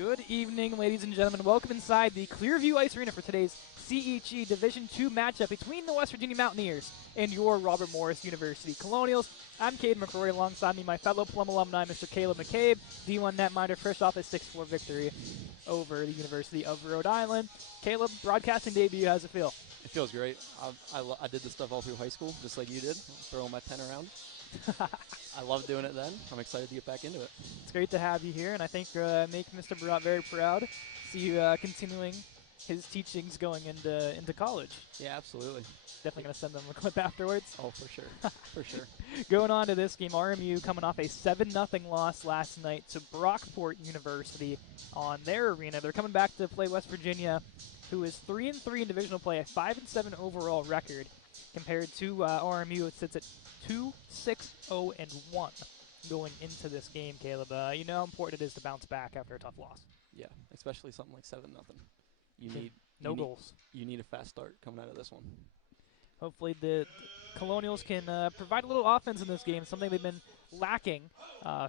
Good evening, ladies and gentlemen. Welcome inside the Clearview Ice Arena for today's CHE Division II matchup between the West Virginia Mountaineers and your Robert Morris University Colonials. I'm Cade McCrory, alongside me my fellow Plum alumni, Mr. Caleb McCabe, D1 netminder, fresh off a 6-4 victory over the University of Rhode Island. Caleb, broadcasting debut, how's it feel? It feels great. I did this stuff all through high school, just like you did, throwing my pen around. I love doing it then. I'm excited to get back into it. It's great to have you here, and I think make Mr. Barat very proud. See you continuing his teachings going into college. Yeah, absolutely. Definitely going to send them a clip afterwards. Oh, for sure. For sure. Going on to this game, RMU coming off a 7-0 loss last night to Brockport University on their arena. They're coming back to play West Virginia, who is 3-3 in divisional play, a 5-7 overall record, compared to RMU. It sits at 2-6-0-1 going into this game. Caleb, you know how important it is to bounce back after a tough loss. Yeah, especially something like 7-0. No goals. You need a fast start coming out of this one. Hopefully the Colonials can provide a little offense in this game, something they've been lacking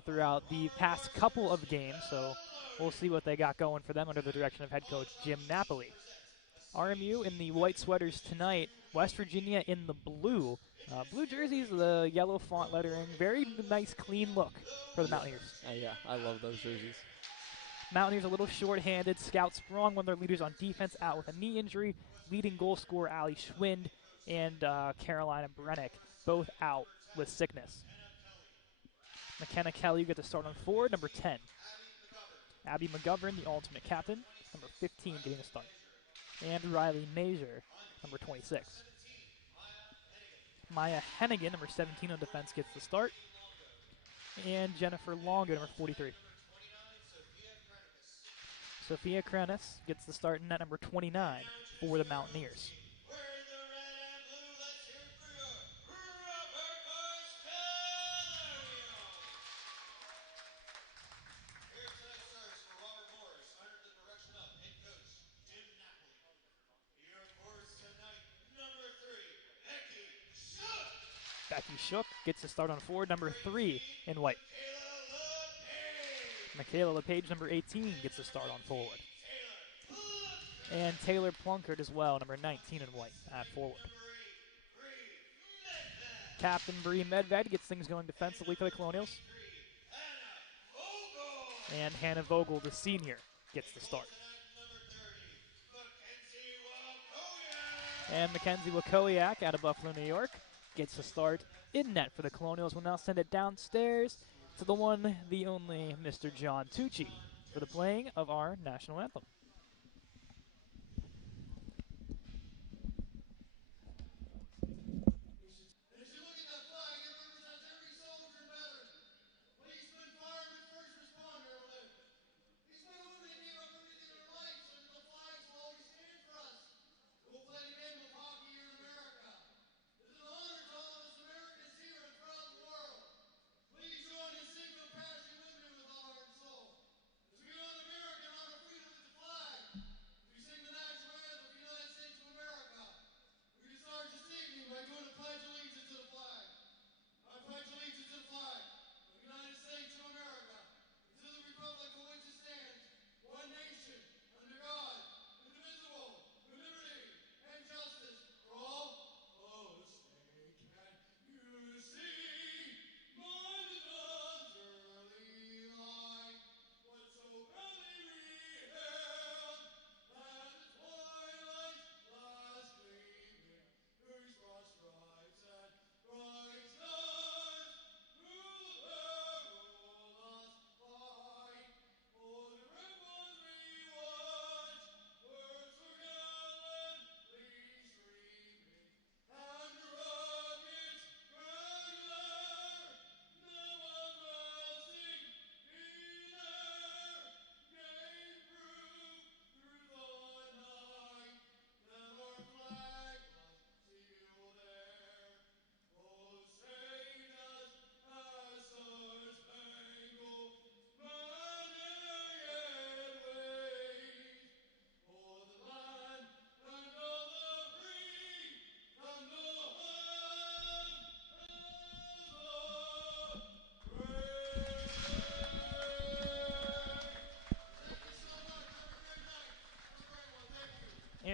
throughout the past couple of games. So we'll see what they got going for them under the direction of head coach Jim Napoli. RMU in the white sweaters tonight, West Virginia in the blue. Blue jerseys, the yellow font lettering, very nice, clean look for the Mountaineers. Yeah, I love those jerseys. Mountaineers a little short-handed. Scout Sprong, one of their leaders on defense, out with a knee injury. Leading goal scorer Ali Schwind and Carolina Brennick, both out with sickness. McKenna Kelly get the start on forward, number 10. Abby McGovern, the alternate captain, number 15, getting a start. And Riley Major, number 26. Maya Hennigan, number 17 on defense, gets the start. And Jennifer Longo, number 43. Sophia Krenis gets the start in net number 29 for the Mountaineers. Becky Shook gets the start on forward, number 3 in white. Michaela LePage, number 18, gets the start on forward. And Taylor Plunkert as well, number 19 in white, at forward. Captain Bree Medved gets things going defensively for the Colonials. And Hannah Vogel, the senior, gets the start. And Mackenzie Wakowiak out of Buffalo, New York, gets the start in net for the Colonials. We'll now send it downstairs to the one, the only Mr. John Tucci for the playing of our national anthem.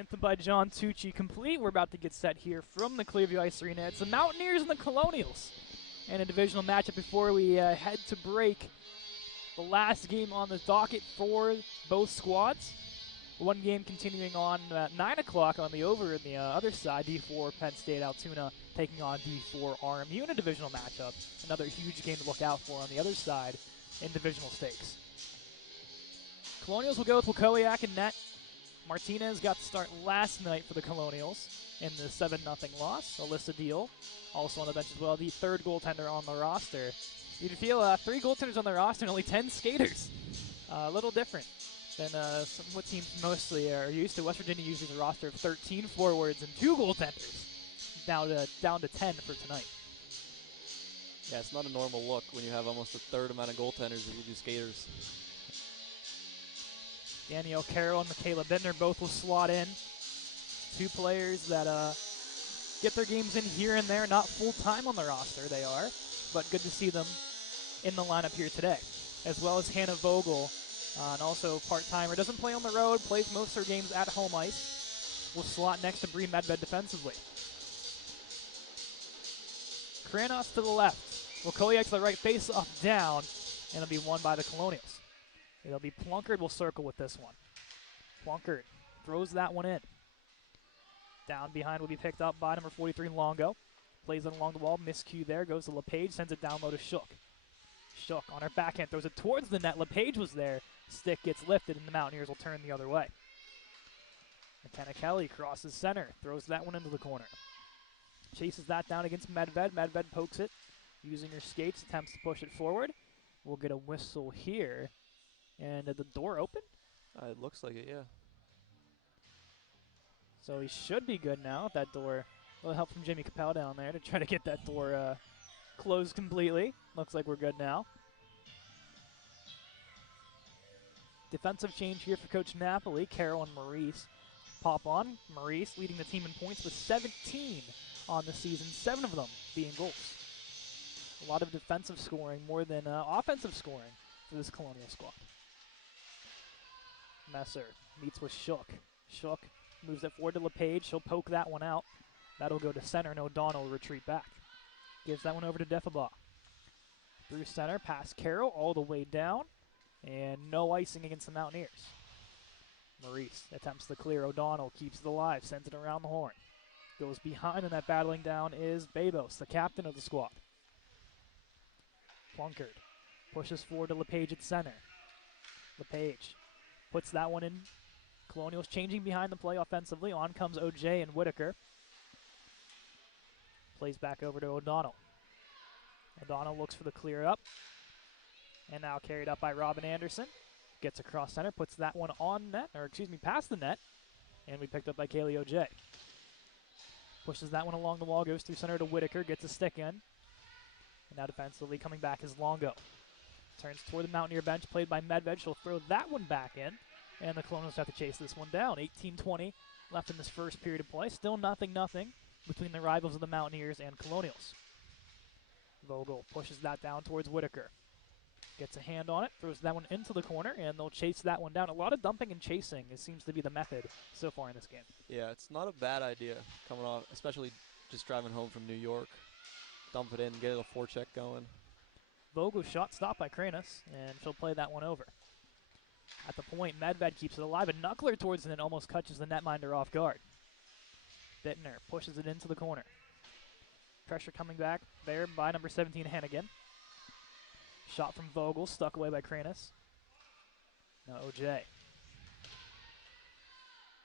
Attempt by John Tucci complete. We're about to get set here from the Clearview Ice Arena. It's the Mountaineers and the Colonials. And a divisional matchup before we head to break. The last game on the docket for both squads. One game continuing on at 9 o'clock on the over in the other side. D4 Penn State Altoona taking on D4 RMU in a divisional matchup. Another huge game to look out for on the other side in divisional stakes. Colonials will go with Wakowiak and net. Martinez got the start last night for the Colonials in the 7-0 loss. Alyssa Deal also on the bench as well, the third goaltender on the roster. You'd feel 3 goaltenders on the roster and only 10 skaters. A little different than what teams mostly are used to. West Virginia uses a roster of 13 forwards and 2 goaltenders. Down to 10 for tonight. Yeah, it's not a normal look when you have almost a third amount of goaltenders if you do skaters. Danielle Carroll and Michaela Bittner both will slot in. 2 players that get their games in here and there, not full-time on the roster, they are, but good to see them in the lineup here today. As well as Hannah Vogel, and also part-timer, doesn't play on the road, plays most of her games at home ice. Will slot next to Bree Medved defensively. Kranos to the left. Wakowiak to the right, face-off down, and it'll be won by the Colonials. It'll be Plunkard will circle with this one. Plunkard throws that one in. Down behind will be picked up by number 43, Longo. Plays it along the wall, miscue there, goes to LePage, sends it down low to Shook. Shook on her backhand, throws it towards the net. LePage was there. Stick gets lifted, and the Mountaineers will turn the other way. McKenna Kelly crosses center, throws that one into the corner. Chases that down against Medved. Medved pokes it, using her skates, attempts to push it forward. We'll get a whistle here. And the door open? It looks like it, yeah. So he should be good now. That door, a little help from Jamie Capel down there to try to get that door closed completely. Looks like we're good now. Defensive change here for Coach Napoli. Carol and Maurice pop on. Maurice leading the team in points with 17 on the season, 7 of them being goals. A lot of defensive scoring more than offensive scoring for this Colonial squad. Messer meets with Shook. Shook moves it forward to LePage. She'll poke that one out. That'll go to center, and O'Donnell will retreat back. Gives that one over to Defabaugh. Through center, past Carroll, all the way down, and no icing against the Mountaineers. Maurice attempts to clear. O'Donnell keeps it alive, sends it around the horn. Goes behind, and that battling down is Babos, the captain of the squad. Plunkard pushes forward to LePage at center. LePage puts that one in. Colonials changing behind the play offensively. On comes OJ and Whitaker. Plays back over to O'Donnell. O'Donnell looks for the clear up. And now carried up by Robin Anderson. Gets across center, puts that one on net, or excuse me, past the net. And we picked up by Kaylee OJ. Pushes that one along the wall, goes through center to Whitaker, gets a stick in. And now defensively coming back is Longo. Turns toward the Mountaineer bench, played by Medved. She'll throw that one back in, and the Colonials have to chase this one down. 18-20 left in this first period of play. Still 0-0 between the rivals of the Mountaineers and Colonials. Vogel pushes that down towards Whitaker. Gets a hand on it, throws that one into the corner, and they'll chase that one down. A lot of dumping and chasing, it seems to be the method so far in this game. Yeah, it's not a bad idea coming off, especially just driving home from New York. Dump it in, get a forecheck going. Vogel shot stopped by Kranos, and she'll play that one over. At the point, Medved keeps it alive. A knuckler towards it and almost catches the netminder off guard. Bittner pushes it into the corner. Pressure coming back there by number 17, Hannigan. Shot from Vogel, stuck away by Kranos. Now OJ.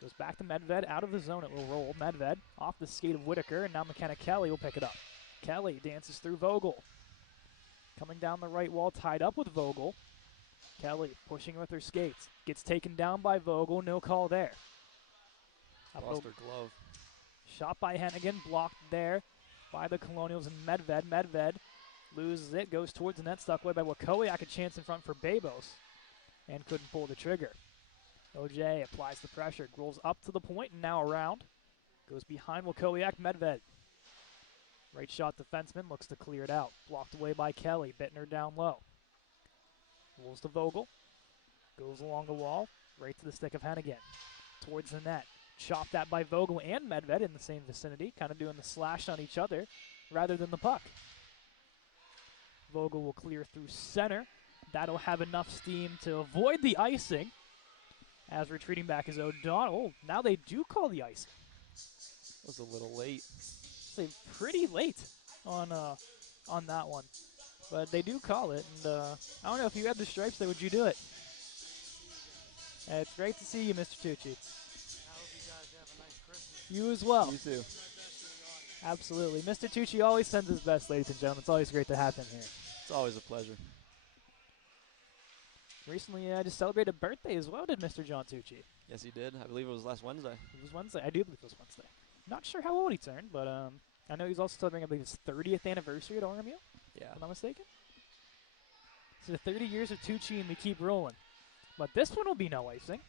Goes back to Medved, out of the zone it will roll. Medved off the skate of Whitaker, and now McKenna Kelly will pick it up. Kelly dances through Vogel. Coming down the right wall, tied up with Vogel. Kelly pushing with her skates. Gets taken down by Vogel, no call there. Lost her glove. Shot by Hennigan, blocked there by the Colonials and Medved. Medved loses it, goes towards the net, stuck away by Wakowiak, a chance in front for Babos, and couldn't pull the trigger. OJ applies the pressure, rolls up to the point, and now around. Goes behind Wakowiak, Medved. Right shot defenseman, looks to clear it out. Blocked away by Kelly, Bittner down low. Rolls to Vogel. Goes along the wall, right to the stick of Hennigan. Towards the net. chopped at by Vogel and Medved in the same vicinity, kind of doing the slash on each other rather than the puck. Vogel will clear through center. That'll have enough steam to avoid the icing. As retreating back is O'Donnell. Now they do call the icing. Was a little late. Say pretty late on that one, but they do call it. And I don't know if you had the stripes, then would you do it? It's great to see you, Mr. Tucci. I hope you guys have a nice Christmas. You as well. You too. Absolutely. Mr. Tucci always sends his best, ladies and gentlemen. It's always great to have him here. It's always a pleasure. Recently, I just celebrated a birthday as well, did Mr. John Tucci. Yes, he did. I believe it was last Wednesday. It was Wednesday. I do believe it was Wednesday. Not sure how old he turned, but I know he's also celebrating, I believe, his 30th anniversary at RMU, Yeah. if I'm not mistaken. So 30 years of Tucci, and we keep rolling. But this one will be no icing,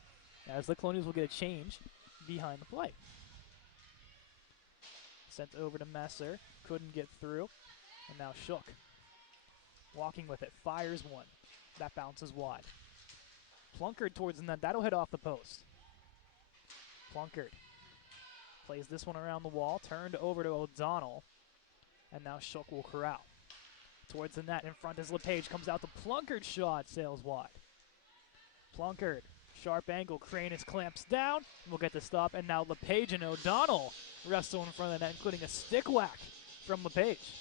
as the Colonials will get a change behind the play. Sent over to Messer, couldn't get through, and now Shook. Walking with it, fires one. That bounces wide. Plunkard towards the net, that'll hit off the post. Plunkard plays this one around the wall, turned over to O'Donnell, and now Shook will corral. Towards the net, in front is LePage, comes out the Plunkard shot, sails wide. Plunkard, sharp angle, Cranus clamps down, we'll get the stop, and now LePage and O'Donnell wrestle in front of the net, including a stick whack from LePage.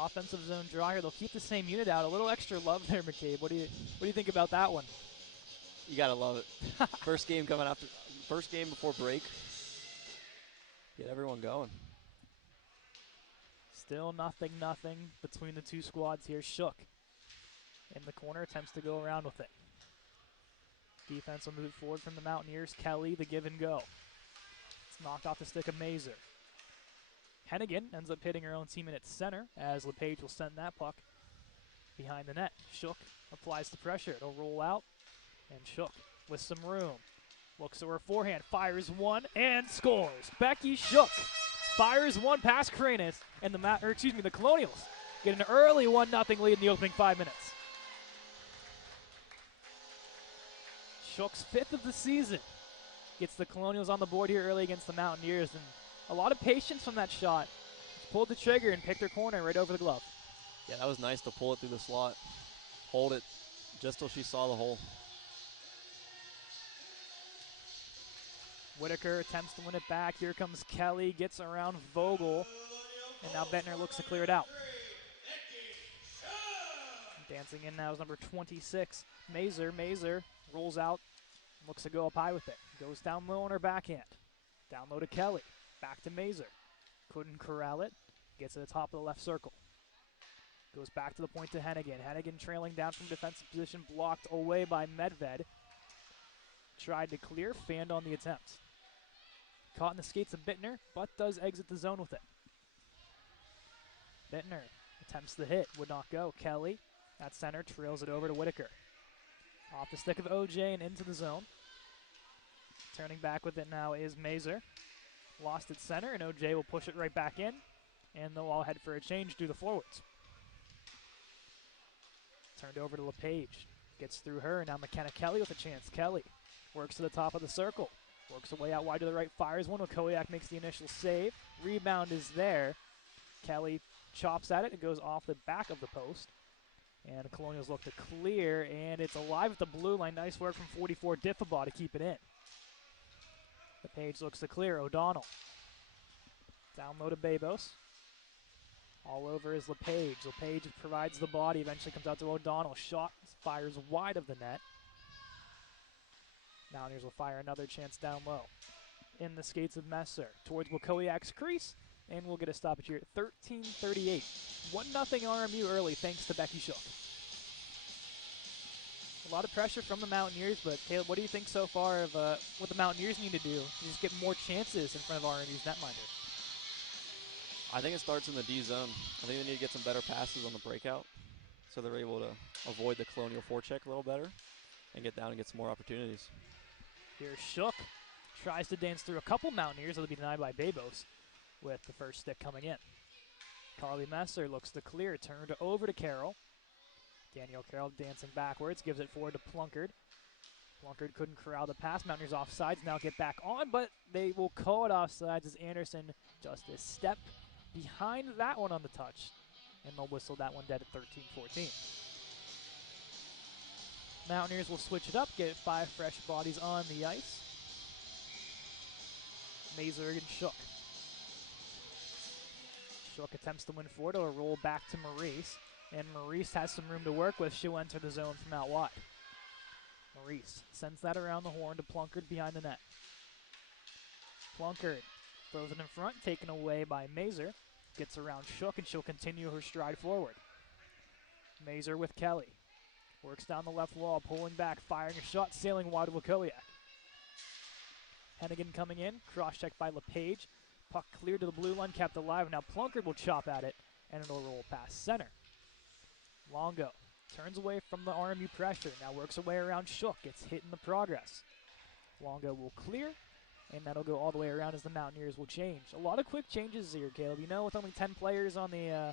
Offensive zone draw here. They'll keep the same unit out. A little extra love there, McCabe. What do you think about that one? You gotta love it. First game before break. Get everyone going. Still nothing between the two squads here. Shook in the corner, attempts to go around with it. Defense will move it forward from the Mountaineers. Kelly, the give and go. It's knocked off the stick of Mazer. Hennigan ends up hitting her own teammate at center as LePage will send that puck behind the net. Shook applies the pressure. It'll roll out, and Shook with some room. Looks to her forehand, fires one, and scores. Becky Shook fires one past Cranus, and the Colonials get an early 1-0 lead in the opening 5 minutes. Shook's 5th of the season gets the Colonials on the board here early against the Mountaineers, and a lot of patience from that shot. She pulled the trigger and picked her corner right over the glove. Yeah, that was nice to pull it through the slot. Hold it just till she saw the hole. Whitaker attempts to win it back. Here comes Kelly, gets around Vogel, and now Bentner looks to clear it out. Dancing in now is number 26, Mazer. Mazer rolls out, looks to go up high with it. Goes down low on her backhand. Down low to Kelly. Back to Mazer. Couldn't corral it. Gets to the top of the left circle. Goes back to the point to Hennigan. Hennigan trailing down from defensive position, blocked away by Medved. Tried to clear, fanned on the attempt. Caught in the skates of Bittner, but does exit the zone with it. Bittner attempts the hit, would not go. Kelly at center trails it over to Whitaker. Off the stick of OJ and into the zone. Turning back with it now is Mazer. Lost at center, and OJ will push it right back in, and they'll all head for a change due to forwards. Turned over to LePage. Gets through her, and now McKenna Kelly with a chance. Kelly works to the top of the circle. Works her way out wide to the right, fires one. Okoyak makes the initial save. Rebound is there. Kelly chops at it. It goes off the back of the post. And the Colonials look to clear, and it's alive at the blue line. Nice work from 44 Diffabaugh to keep it in. LePage looks to clear. O'Donnell. Down low to Babos. All over is LePage. LePage provides the body. Eventually comes out to O'Donnell. Shot fires wide of the net. Mountaineers will fire another chance down low. In the skates of Messer. Towards Wakowiak's crease. And we'll get a stoppage here at 13:38. 1-0 RMU early thanks to Becky Shook. A lot of pressure from the Mountaineers, but Caleb, what do you think so far of what the Mountaineers need to do to just get more chances in front of RMU's netminder? I think it starts in the D zone. I think they need to get some better passes on the breakout so they're able to avoid the Colonial forecheck a little better and get down and get some more opportunities. Here's Shook. Tries to dance through a couple Mountaineers. It'll be denied by Babos with the first stick coming in. Carly Messer looks to clear. Turned over to Carroll. Daniel Carroll dancing backwards, gives it forward to Plunkard. Plunkard couldn't corral the pass. Mountaineers offsides, now get back on, but they will call it offsides as Anderson just a step behind that one on the touch. And they'll whistle that one dead at 13-14. Mountaineers will switch it up, get 5 fresh bodies on the ice. Mazer and Shook. Shook attempts to win forward. It'll roll back to Maurice. And Maurice has some room to work with. She'll enter the zone from out wide. Maurice sends that around the horn to Plunkard behind the net. Plunkard throws it in front, taken away by Mazer. Gets around Shook, and she'll continue her stride forward. Mazer with Kelly. Works down the left wall, pulling back, firing a shot, sailing wide with Koyak. Hennigan coming in, cross-checked by LePage. Puck cleared to the blue line, kept alive. Now Plunkard will chop at it, and it'll roll past center. Longo turns away from the RMU pressure, now works her way around Shook, gets hit in the progress. Longo will clear, and that'll go all the way around as the Mountaineers will change. A lot of quick changes here, Caleb. You know, with only 10 players on the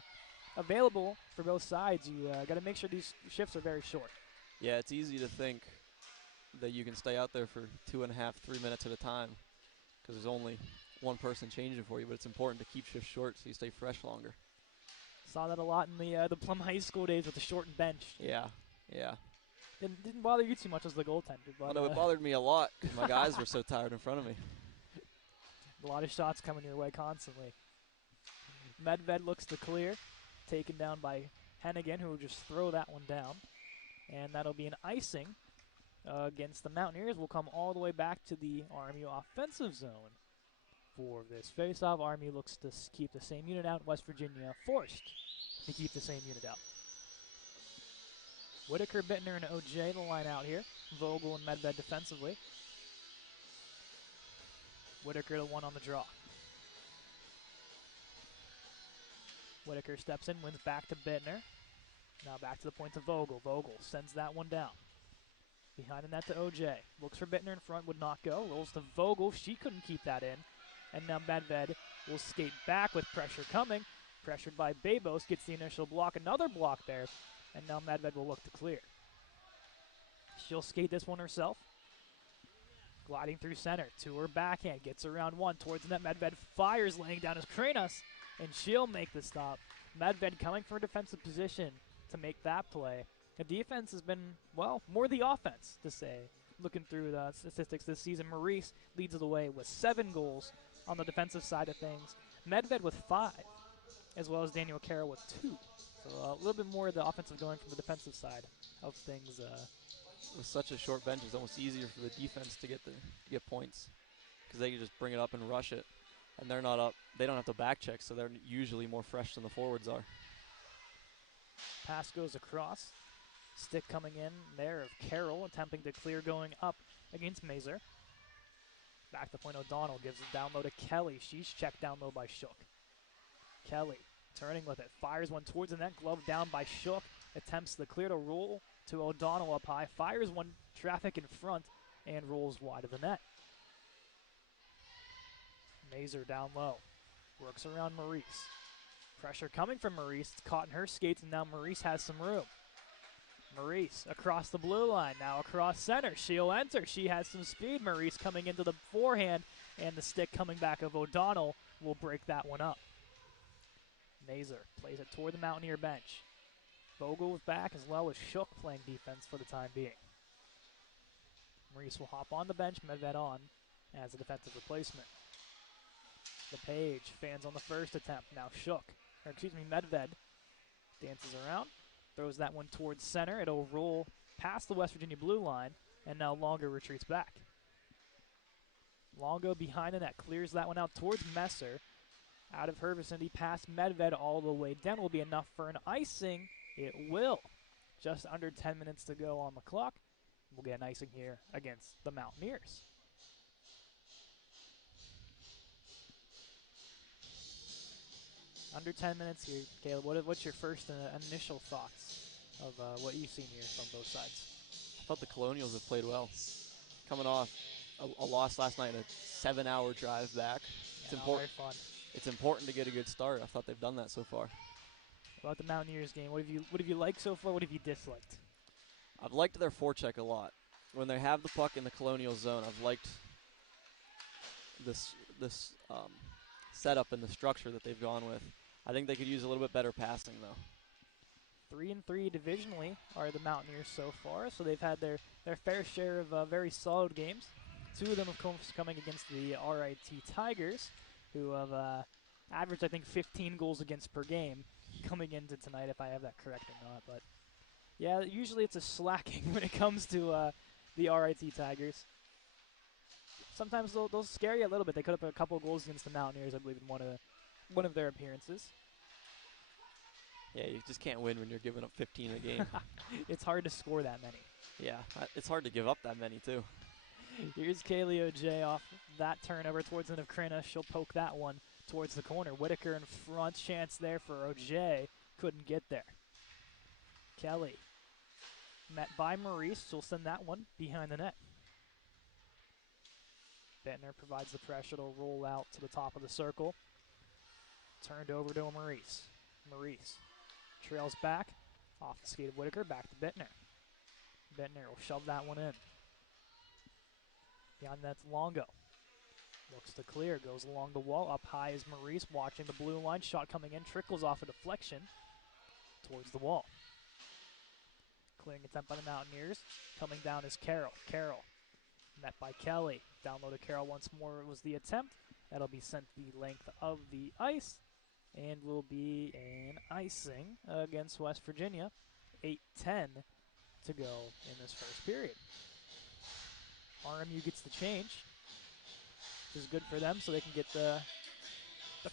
available for both sides, you got to make sure these shifts are very short. Yeah, it's easy to think that you can stay out there for 2.5, 3 minutes at a time because there's only one person changing for you, but it's important to keep shifts short so you stay fresh longer. Saw that a lot in the Plum High School days with the shortened bench. Yeah. Didn't bother you too much as the goaltender. But, No, it bothered me a lot because my guys were so tired in front of me. A lot of shots coming your way constantly. Medved looks to clear, taken down by Hennigan, who will just throw that one down. And that'll be an icing against the Mountaineers. We'll come all the way back to the RMU offensive zone for this faceoff. RMU looks to keep the same unit out. West Virginia forced to keep the same unit out. Whitaker, Bittner, and OJ the line out here. Vogel and Medved defensively. Whitaker the one on the draw. Whitaker steps in, wins back to Bittner. Now back to the point to Vogel. Vogel sends that one down. Behind the net to OJ. Looks for Bittner in front, would not go. Rolls to Vogel. She couldn't keep that in. And now Medved will skate back with pressure coming. Pressured by Babos. Gets the initial block. Another block there. And now Medved will look to clear. She'll skate this one herself. Gliding through center to her backhand. Gets around one towards the net. Medved fires, laying down his Kranos. And she'll make the stop. Medved coming from a defensive position to make that play. The defense has been, well, more the offense, to say. Looking through the statistics this season, Maurice leads the way with 7 goals on the defensive side of things. Medved with 5, as well as Daniel Carroll with 2. So a little bit more of the offensive going from the defensive side of things. With such a short bench, it's almost easier for the defense to get points because they can just bring it up and rush it. And they're not up. They don't have to back check, so they're usually more fresh than the forwards are. Pass goes across. Stick coming in there of Carroll, attempting to clear going up against Mazer. Back to point, O'Donnell gives it down low to Kelly. She's checked down low by Shook. Kelly turning with it, fires one towards the net, glove down by Shook. Attempts the clear to roll to O'Donnell up high, fires one traffic in front, and rolls wide of the net. Mazer down low, works around Maurice. Pressure coming from Maurice, it's caught in her skates, and now Maurice has some room. Maurice across the blue line, now across center. She'll enter. She has some speed. Maurice coming into the forehand, and the stick coming back of O'Donnell will break that one up. Mazer plays it toward the Mountaineer bench. Vogel is back, as well as Shook playing defense for the time being. Maurice will hop on the bench, Medved on as a defensive replacement. LePage fans on the first attempt. Now Medved dances around. Throws that one towards center. It'll roll past the West Virginia blue line, and now Longo retreats back. Longo behind the net, clears that one out towards Messer. Out of her vicinity, past Medved all the way down. Will be enough for an icing. It will. Just under 10 minutes to go on the clock. We'll get an icing here against the Mountaineers. Under 10 minutes here, Caleb. What's your first initial thoughts of what you've seen here from both sides? I thought the Colonials have played well. Coming off a loss last night, a 7-hour drive back. Very fun. It's important to get a good start. I thought they've done that so far. About the Mountaineers game, what have you liked so far? What have you disliked? I've liked their forecheck a lot. When they have the puck in the Colonial zone, I've liked this setup and the structure that they've gone with. I think they could use a little bit better passing, though. 3-3 divisionally are the Mountaineers so far, so they've had their fair share of very solid games. 2 of them, of course, coming against the RIT Tigers, who have averaged, I think, 15 goals against per game coming into tonight, if I have that correct or not. But yeah, usually it's a slacking when it comes to the RIT Tigers. Sometimes they'll scare you a little bit. They put up a couple of goals against the Mountaineers, I believe, in one of their appearances. Yeah, you just can't win when you're giving up 15 a game. It's hard to score that many. Yeah, it's hard to give up that many, too. Here's Kaylee O'J off that turnover towards the end of Krina. She'll poke that one towards the corner. Whitaker in front. Chance there for O'J. Couldn't get there. Kelly met by Maurice. She'll send that one behind the net. Bentner provides the pressure to roll out to the top of the circle. Turned over to Maurice. Maurice trails back. Off the skate of Whitaker. Back to Bentner. Bentner will shove that one in. Beyond that's Longo. Looks to clear. Goes along the wall. Up high is Maurice watching the blue line. Shot coming in. Trickles off a deflection towards the wall. Clearing attempt by the Mountaineers. Coming down is Carroll. Carroll met by Kelly. Down low to Carroll once more was the attempt. That'll be sent the length of the ice and will be an icing against West Virginia. 8:10 to go in this first period. RMU gets the change, which is good for them so they can get the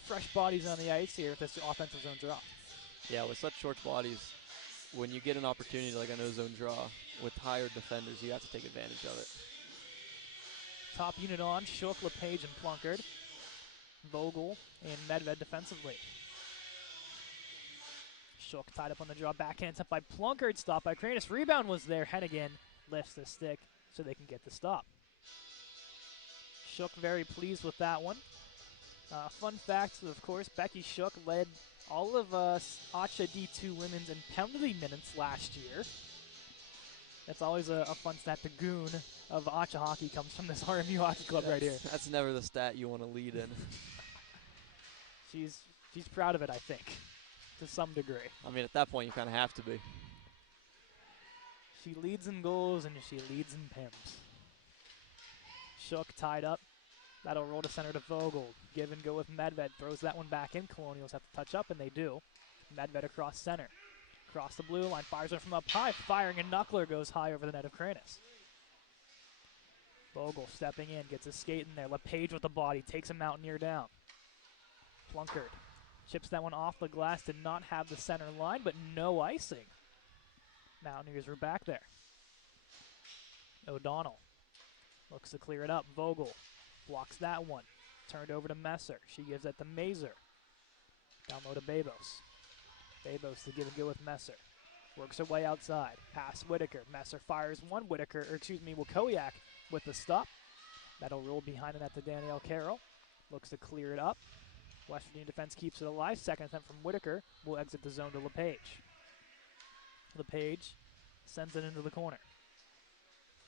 fresh bodies on the ice here if this offensive zone draw. Yeah, with such short bodies, when you get an opportunity like a no-zone draw with higher defenders, you have to take advantage of it. Top unit on, Shook, LePage, and Plunkard. Vogel and Medved defensively. Shook tied up on the draw, backhand attempt by Plunkard, stopped by Kranis. Rebound was there, Hennigan lifts the stick so they can get the stop. Shook very pleased with that one. Fun fact, of course, Becky Shook led all of ACHA D2 women's in penalty minutes last year. That's always a fun stat. The goon of ACHA hockey comes from this RMU hockey club right here. That's never the stat you want to lead in. She's proud of it, I think, to some degree. I mean, at that point, you kind of have to be. She leads in goals and she leads in pims. Shook tied up. That'll roll to center to Vogel. Give and go with Medved. Throws that one back in. Colonials have to touch up, and they do. Medved across center. Across the blue line. Fires it from up high. Firing a knuckler goes high over the net of Kranis. Vogel stepping in. Gets his skate in there. LePage with the body. Takes a Mountaineer down. Plunkard chips that one off the glass. Did not have the center line, but no icing. Mountaineers were back there. O'Donnell looks to clear it up. Vogel blocks that one. Turned over to Messer. She gives that to Mazer. Down low to Babos. Babos to give and go with Messer. Works her way outside. Pass Whitaker. Messer fires one. Wikowiak with the stop. That'll roll behind the net to Danielle Carroll. Looks to clear it up. West Virginia defense keeps it alive. Second attempt from Whitaker will exit the zone to LePage. LePage sends it into the corner.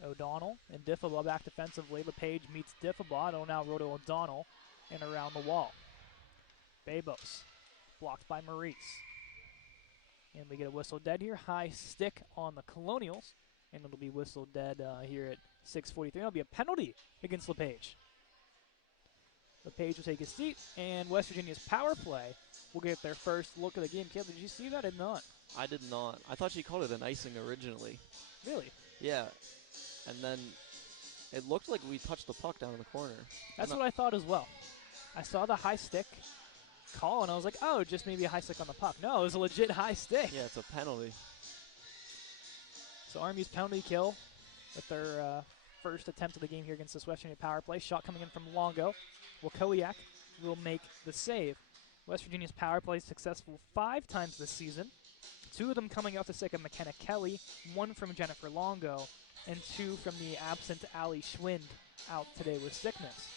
O'Donnell and Diffaba back defensively. LePage meets Diffaba. It'll now roll to O'Donnell and around the wall. Babos blocked by Maurice. And we get a whistle dead here. High stick on the Colonials. And it'll be whistle dead here at 6:43. It'll be a penalty against LePage. LePage will take his seat, and West Virginia's power play will get their first look at the game. Caleb, did you see that? I did not. I did not. I thought she called it an icing originally. Really? Yeah. And then it looked like we touched the puck down in the corner. That's what I thought as well. I saw the high stick call, and I was like, oh, just maybe a high stick on the puck. No, it was a legit high stick. Yeah, it's a penalty. So RMU's penalty kill with their first attempt of the game here against this West Virginia power play. Shot coming in from Longo. Wikowiak will make the save. West Virginia's power play successful 5 times this season. 2 of them coming off the stick of McKenna Kelly, 1 from Jennifer Longo, and 2 from the absent Allie Schwind out today with sickness.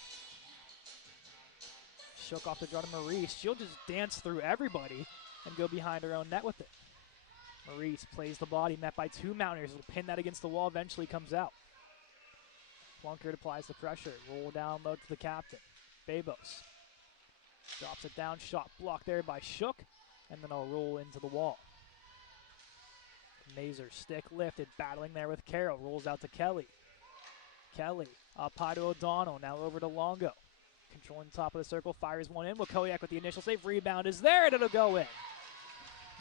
Shook off the draw to Maurice. She'll just dance through everybody and go behind her own net with it. Maurice plays the body, met by 2 Mountaineers. Will pin that against the wall, eventually comes out. Plunkett applies the pressure. Roll down low to the captain. Babos drops it down. Shot blocked there by Shook. And then I'll roll into the wall. Mazer stick lifted. Battling there with Carroll. Rolls out to Kelly. Kelly up high to O'Donnell. Now over to Longo. Controlling the top of the circle. Fires one in. Wakoyak with the initial save. Rebound is there and it'll go in.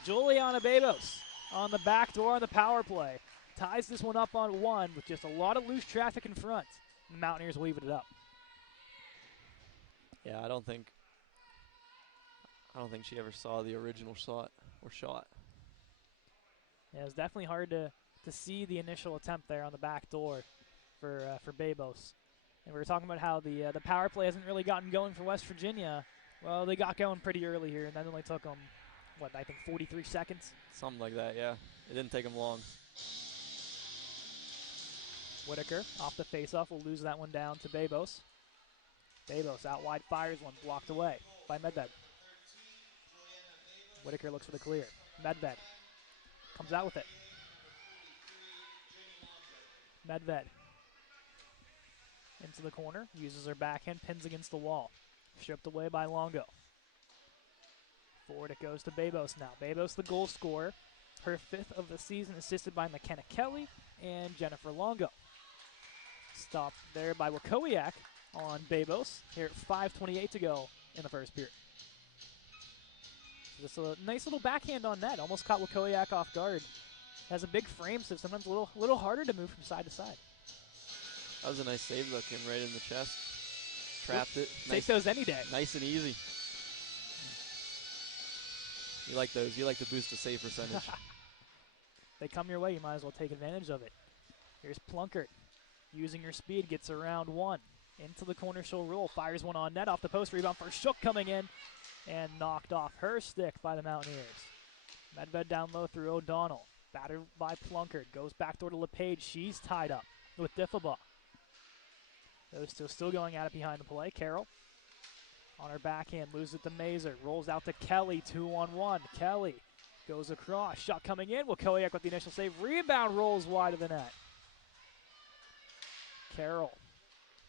Juliana Babos on the back door on the power play. Ties this one up on 1 with just a lot of loose traffic in front. The Mountaineers weaving it up. Yeah, I don't think she ever saw the original shot. Yeah, it was definitely hard to see the initial attempt there on the back door for Babos. And we were talking about how the power play hasn't really gotten going for West Virginia. Well, they got going pretty early here, and that only took them, I think 43 seconds? Something like that, yeah. It didn't take them long. Whitaker off the faceoff will lose that one down to Babos. Babos out wide fires one, blocked away by Medved. Whitaker looks for the clear. Medved comes out with it. Medved into the corner, uses her backhand, pins against the wall. Stripped away by Longo. Forward it goes to Babos now. Babos the goal scorer. Her 5th of the season, assisted by McKenna Kelly and Jennifer Longo. Stopped there by Wakowiak on Babos. Here at 5:28 to go in the first period. Just a nice little backhand on net. Almost caught Wakowiak off guard. Has a big frame, so sometimes a little harder to move from side to side. That was a nice save, look him right in the chest. Trapped it. Take those any day. Nice and easy. You like those. You like to boost the save percentage. They come your way, you might as well take advantage of it. Here's Plunkett. Using her speed, gets around 1. Into the corner, she'll roll. Fires one on net off the post. Rebound for Shook coming in. And knocked off her stick by the Mountaineers. Medved down low through O'Donnell. Battered by Plunkett. Goes back door to LePage. She's tied up with Diffabaugh. Those two still going at it behind the play. Carroll on her backhand. Loses it to Mazer. Rolls out to Kelly. 2-on-1. Kelly goes across. Shot coming in. Wakowiak with the initial save. Rebound rolls wide of the net. Carroll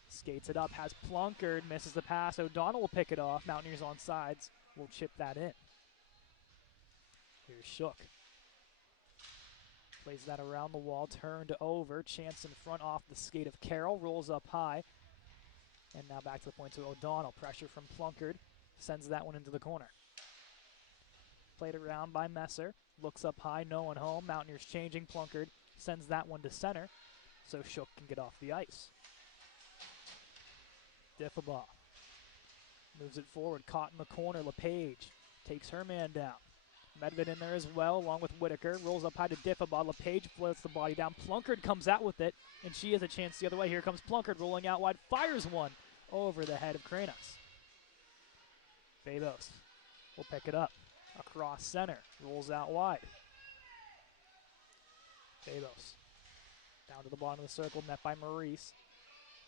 skates it up. Has Plunkett. Misses the pass. O'Donnell will pick it off. Mountaineers on sides will chip that in. Here's Shook. Plays that around the wall. Turned over. Chance in front off the skate of Carroll. Rolls up high. And now back to the point to O'Donnell. Pressure from Plunkett. Sends that one into the corner. Played around by Messer. Looks up high. No one home. Mountaineers changing. Plunkett sends that one to center so Shook can get off the ice. Diffabaugh moves it forward. Caught in the corner. LePage takes her man down. Medved in there as well, along with Whitaker. Rolls up high to Diffabaugh. LePage floats the body down. Plunkett comes out with it, and she has a chance the other way. Here comes Plunkett rolling out wide. Fires one over the head of Kranos. Babos will pick it up. Across center. Rolls out wide. Babos down to the bottom of the circle. Met by Maurice.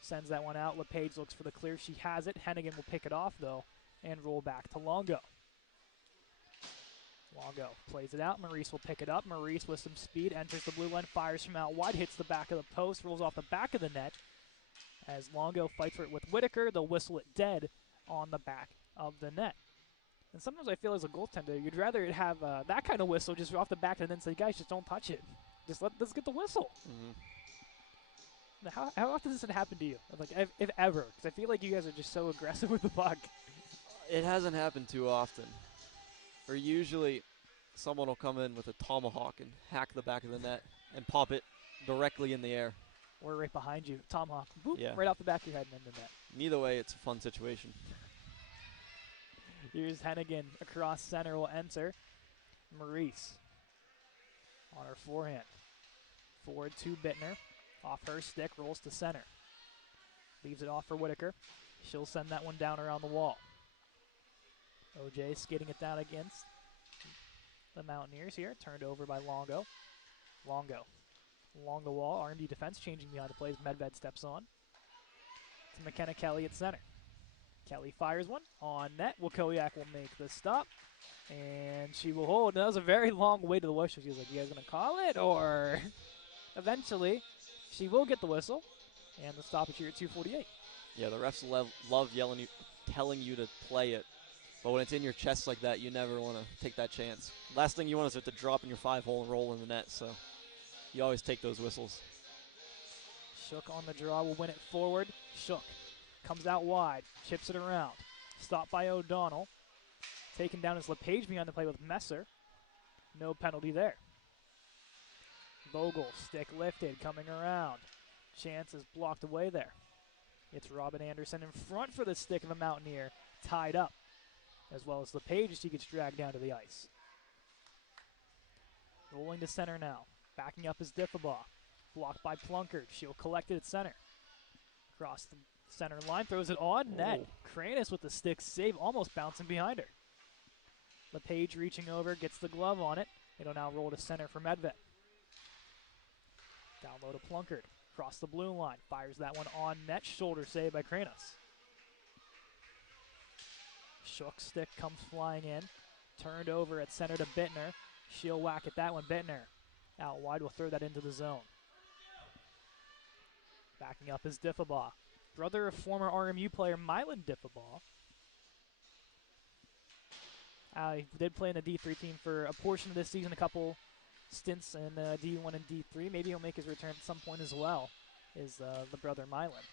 Sends that one out. LePage looks for the clear. She has it. Hennigan will pick it off, though, and roll back to Longo. Longo plays it out. Maurice will pick it up. Maurice with some speed enters the blue line, fires from out wide, hits the back of the post, rolls off the back of the net. As Longo fights for it with Whitaker, they'll whistle it dead on the back of the net. And sometimes I feel as a goaltender, you'd rather have that kind of whistle just off the back and then say, guys, just don't touch it. Just let's get the whistle. Now, how often does it happen to you? Like, if ever? Because I feel like you guys are just so aggressive with the puck. It hasn't happened too often. Or usually someone will come in with a tomahawk and hack the back of the net and pop it directly in the air. We're right behind you. Tomahawk, boop, Yeah. right off the back of your head and in the net. Neither way, it's a fun situation. Here's Hennigan across center will enter. Maurice on her forehand. Forward to Bittner. Off her stick, rolls to center. Leaves it off for Whitaker. She'll send that one down around the wall. OJ skating it down against the Mountaineers here. Turned over by Longo. Longo along the wall. RMU defense changing behind the plays. Medved steps on. To McKenna Kelly at center. Kelly fires one on net. Wakowiak will make the stop, and she will hold. That was a very long way to the whistle. She was like, you guys going to call it? Or eventually, she will get the whistle, and the stoppage here at 2:48. Yeah, the refs love yelling, telling you to play it. But when it's in your chest like that, you never want to take that chance. Last thing you want is it to drop in your 5-hole and roll in the net, so you always take those whistles. Shook on the draw will win it forward. Shook comes out wide, chips it around. Stopped by O'Donnell. Taken down is LePage behind the play with Messer. No penalty there. Vogel, stick lifted, coming around. Chance is blocked away there. It's Robin Anderson in front for the stick of a Mountaineer, tied up, as well as LePage as she gets dragged down to the ice. Rolling to center now. Backing up is Diffabaugh. Blocked by Plunkard. She'll collect it at center. Across the center line, throws it on net. Kranis with the stick save, almost bouncing behind her. LePage reaching over, gets the glove on it. It'll now roll to center for Medved. Down low to Plunkard. Across the blue line. Fires that one on net. Shoulder save by Kranis. Shook stick comes flying in. Turned over at center to Bittner. She'll whack at that one. Bittner out wide will throw that into the zone. Backing up is Diffabaugh. Brother of former RMU player Mylan Diffabaugh. He did play in the D3 team for a portion of this season, a couple stints in D1 and D3. Maybe he'll make his return at some point as well, is the brother Mylan.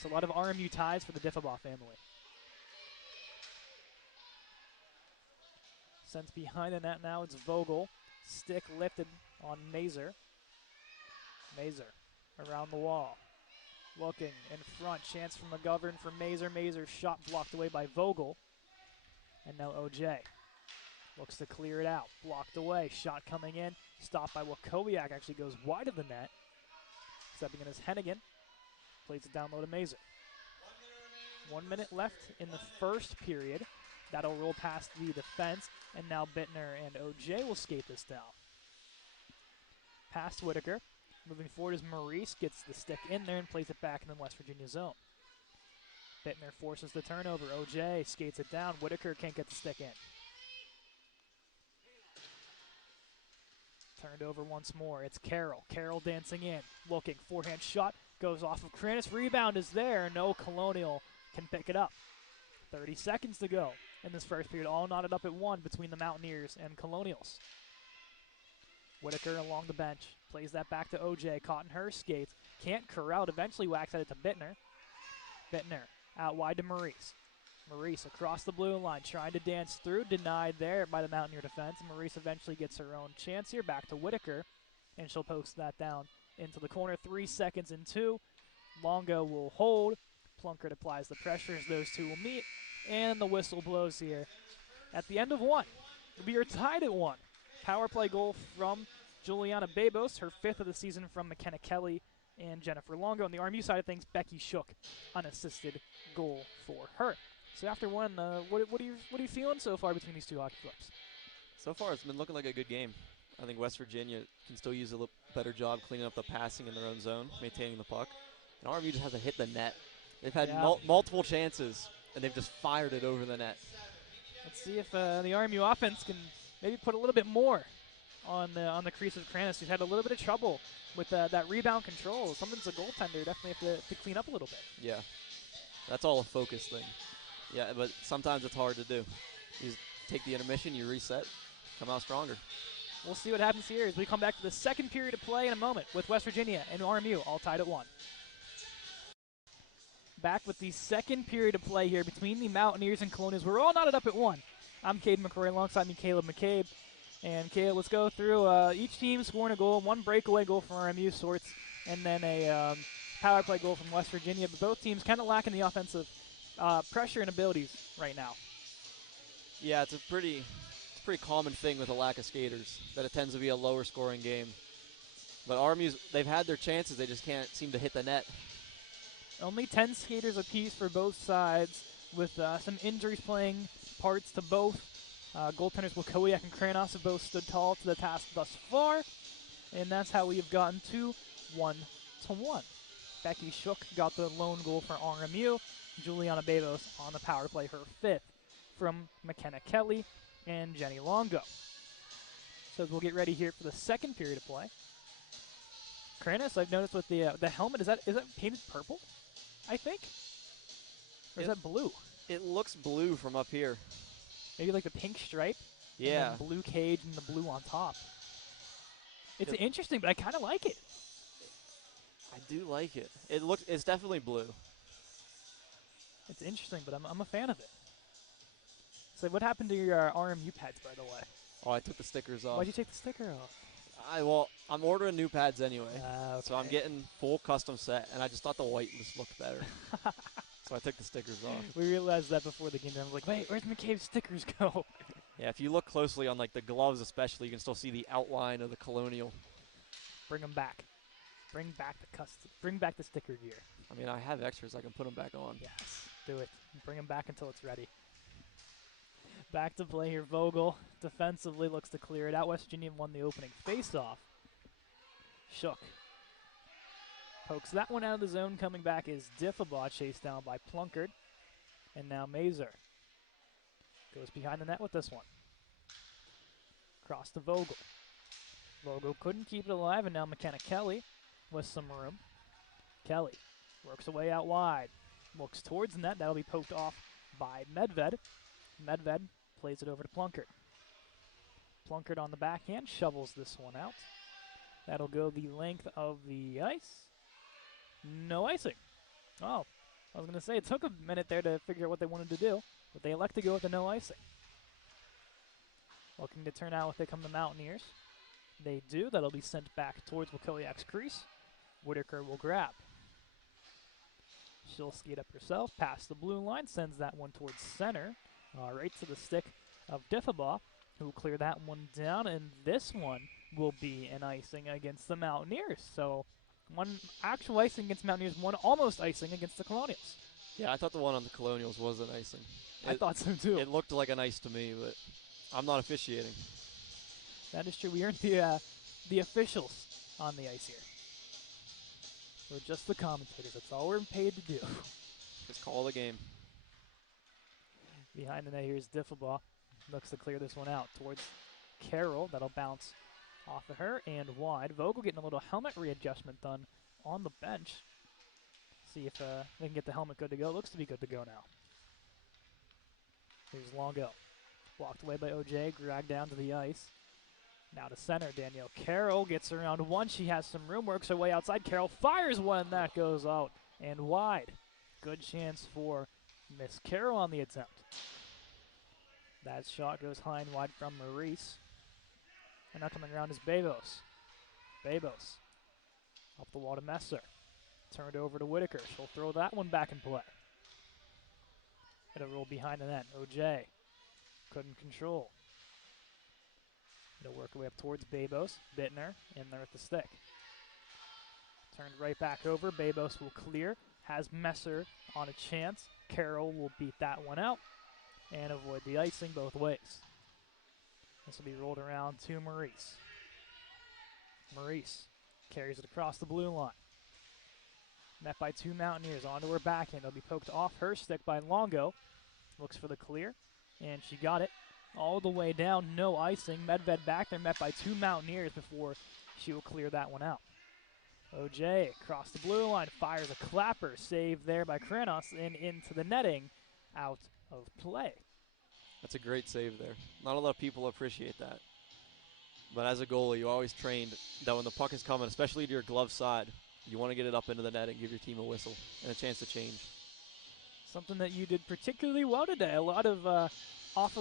So a lot of RMU ties for the Diffabaugh family. Sent behind the net now, it's Vogel. Stick lifted on Mazer. Mazer around the wall. Looking in front, chance from McGovern for Mazer. Mazer's shot blocked away by Vogel. And now OJ looks to clear it out. Blocked away, shot coming in. Stopped by Wakowiak, actually goes wide of the net. Stepping in is Hennigan. Plays it down low to Mazer. 1 minute left in the first period. That'll roll past the defense, and now Bittner and OJ will skate this down. Past Whitaker. Moving forward is Maurice, gets the stick in there and plays it back in the West Virginia zone. Bittner forces the turnover. OJ skates it down. Whitaker can't get the stick in. Turned over once more. It's Carroll. Carroll dancing in. Looking. Forehand shot. Goes off of Kranis. Rebound is there. No Colonial can pick it up. 30 seconds to go in this first period. All knotted up at 1 between the Mountaineers and Colonials. Whitaker along the bench. Plays that back to OJ. Caught in her skates. Can't corral it. Eventually whacks at it to Bittner. Bittner out wide to Maurice. Maurice across the blue line. Trying to dance through. Denied there by the Mountaineer defense. Maurice eventually gets her own chance here. Back to Whitaker. And she'll post that down into the corner. 3 seconds and 2. Longo will hold. Plunkard applies the pressure as those two will meet. And the whistle blows here. At the end of 1. We are tied at 1. Power play goal from Juliana Babos, her 5th of the season from McKenna Kelly and Jennifer Longo. On the RMU side of things, Becky Shook, unassisted goal for her. So after 1, what are you feeling so far between these two hockey clubs? So far, it's been looking like a good game. I think West Virginia can still use a little better job cleaning up the passing in their own zone, maintaining the puck. And RMU just hasn't hit the net. They've had multiple chances, and they've just fired it over the net. Let's see if the RMU offense can maybe put a little bit more on the crease of Kranis, who's had a little bit of trouble with that rebound control. Something's a goaltender definitely have to clean up a little bit. Yeah, that's all a focus thing. Yeah, but sometimes it's hard to do. You just take the intermission, you reset, come out stronger. We'll see what happens here as we come back to the second period of play in a moment with West Virginia and RMU all tied at 1. Back with the second period of play here between the Mountaineers and Colonials. We're all knotted up at 1. I'm Caden McCrory alongside me, Caleb McCabe. And Caleb, let's go through each team scoring a goal. 1 breakaway goal from RMU sorts, and then a power play goal from West Virginia. But both teams kind of lacking the offensive pressure and abilities right now. Yeah, it's a pretty common thing with a lack of skaters, that it tends to be a lower scoring game. But RMU's, they've had their chances, they just can't seem to hit the net. Only 10 skaters apiece for both sides, with some injuries playing parts to both. Goaltenders Wakowiak and Kranos have both stood tall to the task thus far, and that's how we have gotten to 1-1. Becky Shook got the lone goal for RMU. Juliana Bevos on the power play, her 5th from McKenna Kelly and Jenny Longo. So we'll get ready here for the second period of play. Kranis, I've noticed with the helmet, is that painted purple, I think? Or is that blue? It looks blue from up here. Maybe like the pink stripe? Yeah. And then blue cage and the blue on top. It's interesting, but I kind of like it. I do like it. It's definitely blue. It's interesting, but I'm a fan of it. So what happened to your RMU pads, by the way? Oh, I took the stickers off. Why'd you take the sticker off? I'm ordering new pads anyway. Okay. So I'm getting full custom set, and I just thought the white just looked better. So I took the stickers off. We realized that before the game. I was like, wait, where'd McCabe's stickers go? Yeah, if you look closely on like the gloves especially, you can still see the outline of the Colonial. Bring them back. Bring back the sticker gear. I mean, I have extras. I can put them back on. Yes, do it. Bring them back until it's ready. Back to play here. Vogel defensively looks to clear it out. West Virginia won the opening face-off. Shook. Pokes that one out of the zone. Coming back is Diffabaugh, chased down by Plunkard. And now Mazer. Goes behind the net with this one. Cross to Vogel. Vogel couldn't keep it alive, and now McKenna Kelly with some room. Kelly works her way out wide. Looks towards the net. That'll be poked off by Medved. Medved plays it over to Plunkard. Plunkard on the backhand shovels this one out. That'll go the length of the ice. No icing. Oh, I was going to say it took a minute there to figure out what they wanted to do, but they elect to go with the no icing. Looking to turn out if they come the Mountaineers. They do. That'll be sent back towards Wakowiak's crease. Whitaker will grab. She'll skate up herself, past the blue line, sends that one towards center. Right to the stick of Diffabaugh, who will clear that one down, and this one will be an icing against the Mountaineers. So one actual icing against Mountaineers, one almost icing against the Colonials. Yeah, I thought the one on the Colonials was an icing. I thought so too. It looked like an ice to me, but I'm not officiating. That is true. We aren't the officials on the ice here. We're just the commentators. That's all we're paid to do. Just call the game. Behind the net here is Diffabaugh. Looks to clear this one out towards Carroll. That'll bounce off of her and wide. Vogel getting a little helmet readjustment done on the bench. See if they can get the helmet good to go. Looks to be good to go now. Here's Longo. Blocked away by OJ. Dragged down to the ice. Now to center. Danielle Carroll gets around one. She has some room. Works her way outside. Carroll fires one. That goes out and wide. Good chance for Miss Carroll on the attempt. That shot goes high and wide from Maurice. And now coming around is Bevos. Bevos. Up the wall to Messer. Turned over to Whitaker. She'll throw that one back in play. It'll roll behind the net. OJ couldn't control. It'll work her way up towards Bevos. Bittner in there at the stick. Turned right back over. Bevos will clear. Has Messer on a chance. Carroll will beat that one out and avoid the icing both ways. This will be rolled around to Maurice. Maurice carries it across the blue line. Met by two Mountaineers onto her backhand. It'll be poked off her stick by Longo. Looks for the clear, and she got it all the way down. No icing. Medved back there, met by two Mountaineers before she will clear that one out. OJ across the blue line, fires a clapper. Save there by Kranos and into the netting, out of play. That's a great save there. Not a lot of people appreciate that. But as a goalie, you always trained that when the puck is coming, especially to your glove side, you want to get it up into the net and give your team a whistle and a chance to change. Something that you did particularly well today. A lot of off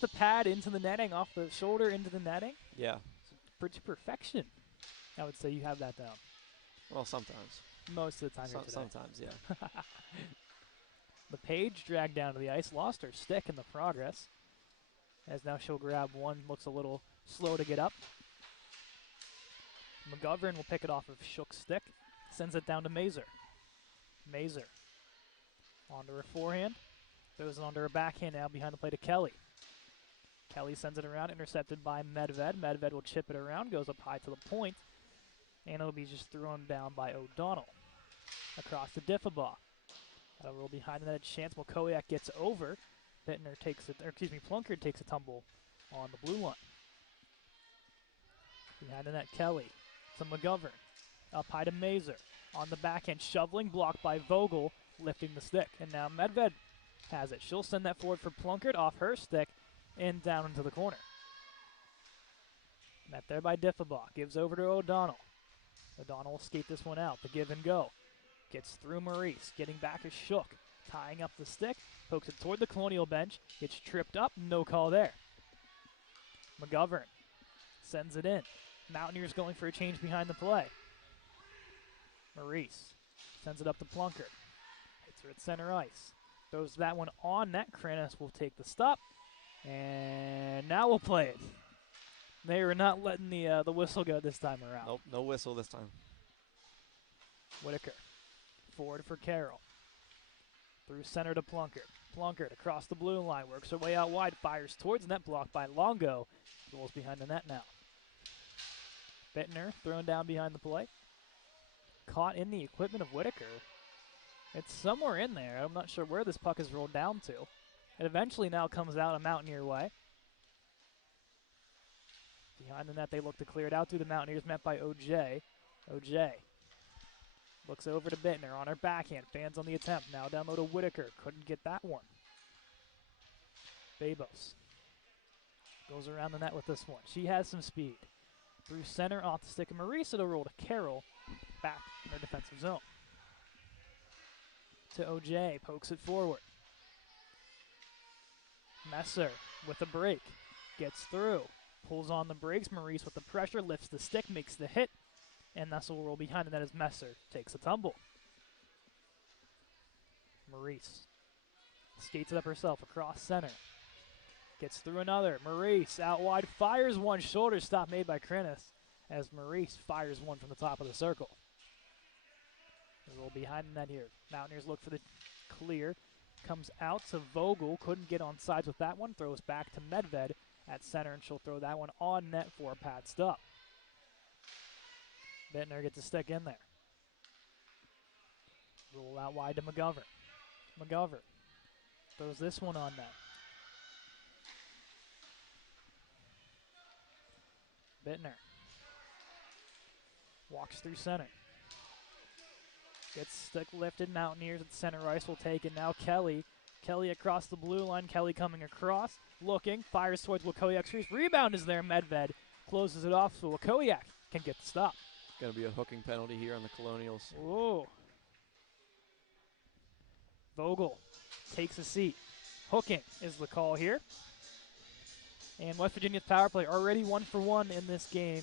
the pad into the netting, off the shoulder into the netting. Yeah. Pretty perfection. I would say you have that down. Well, sometimes. Most of the time here today. Sometimes, yeah. The Page dragged down to the ice, lost her stick in the progress. As now she'll grab one, looks a little slow to get up. McGovern will pick it off of Shook's stick, sends it down to Mazer. Mazer onto her forehand, throws it onto her backhand now behind the plate to Kelly. Kelly sends it around, intercepted by Medved. Medved will chip it around, goes up high to the point, and it'll be just thrown down by O'Donnell. Across to Diffabaugh. Got a roll behind that chance. Mokowiak gets over. Bittner takes it, or excuse me, Plunkard takes a tumble on the blue line. Behind the net, Kelly to McGovern. Up high to Mazer. On the backhand, shoveling, blocked by Vogel, lifting the stick. And now Medved has it. She'll send that forward for Plunkard off her stick and down into the corner. Met there by Diffabach. Gives over to O'Donnell. O'Donnell will skate this one out. The give and go. Gets through Maurice. Getting back is Shook. Tying up the stick. Pokes it toward the Colonial bench. Gets tripped up. No call there. McGovern sends it in. Mountaineers going for a change behind the play. Maurice sends it up to Plunkard. Hits her at center ice. Throws that one on net. Kranis will take the stop. And now we'll play it. They are not letting the whistle go this time around. Nope, no whistle this time. Whitaker. Forward for Carroll. Through center to Plunkard. Plunkard across the blue line. Works her way out wide. Fires towards net. Blocked by Longo. Goals behind the net now. Bittner thrown down behind the play. Caught in the equipment of Whitaker. It's somewhere in there. I'm not sure where this puck is rolled down to. It eventually now comes out a Mountaineer way. Behind the net, they look to clear it out through the Mountaineers, met by OJ. OJ looks over to Bittner on her backhand. Fans on the attempt. Now down low to Whitaker. Couldn't get that one. Babos goes around the net with this one. She has some speed. Through center, off the stick of Maurice. It'll roll to Carroll. Back in her defensive zone. To OJ. Pokes it forward. Messer with a break. Gets through. Pulls on the brakes. Maurice with the pressure. Lifts the stick. Makes the hit. And Nessel will roll behind the net as Messer takes a tumble. Maurice skates it up herself across center. Gets through another. Maurice out wide. Fires one. Shoulder stop made by Kranis as Maurice fires one from the top of the circle. Roll behind the net here. Mountaineers look for the clear. Comes out to Vogel. Couldn't get on sides with that one. Throws back to Medved at center, and she'll throw that one on net for a pad stop. Bittner gets a stick in there. Roll out wide to McGovern. McGovern throws this one on net. Bittner walks through center. Gets stick lifted. Mountaineers at center ice will take it now. Kelly. Kelly across the blue line. Kelly coming across. Looking. Fires towards Wakowiak's crease. Rebound is there. Medved closes it off so Wakowiak can get the stop. Going to be a hooking penalty here on the Colonials. Ooh. Vogel takes a seat. Hooking is the call here. And West Virginia's power play already 1 for 1 in this game.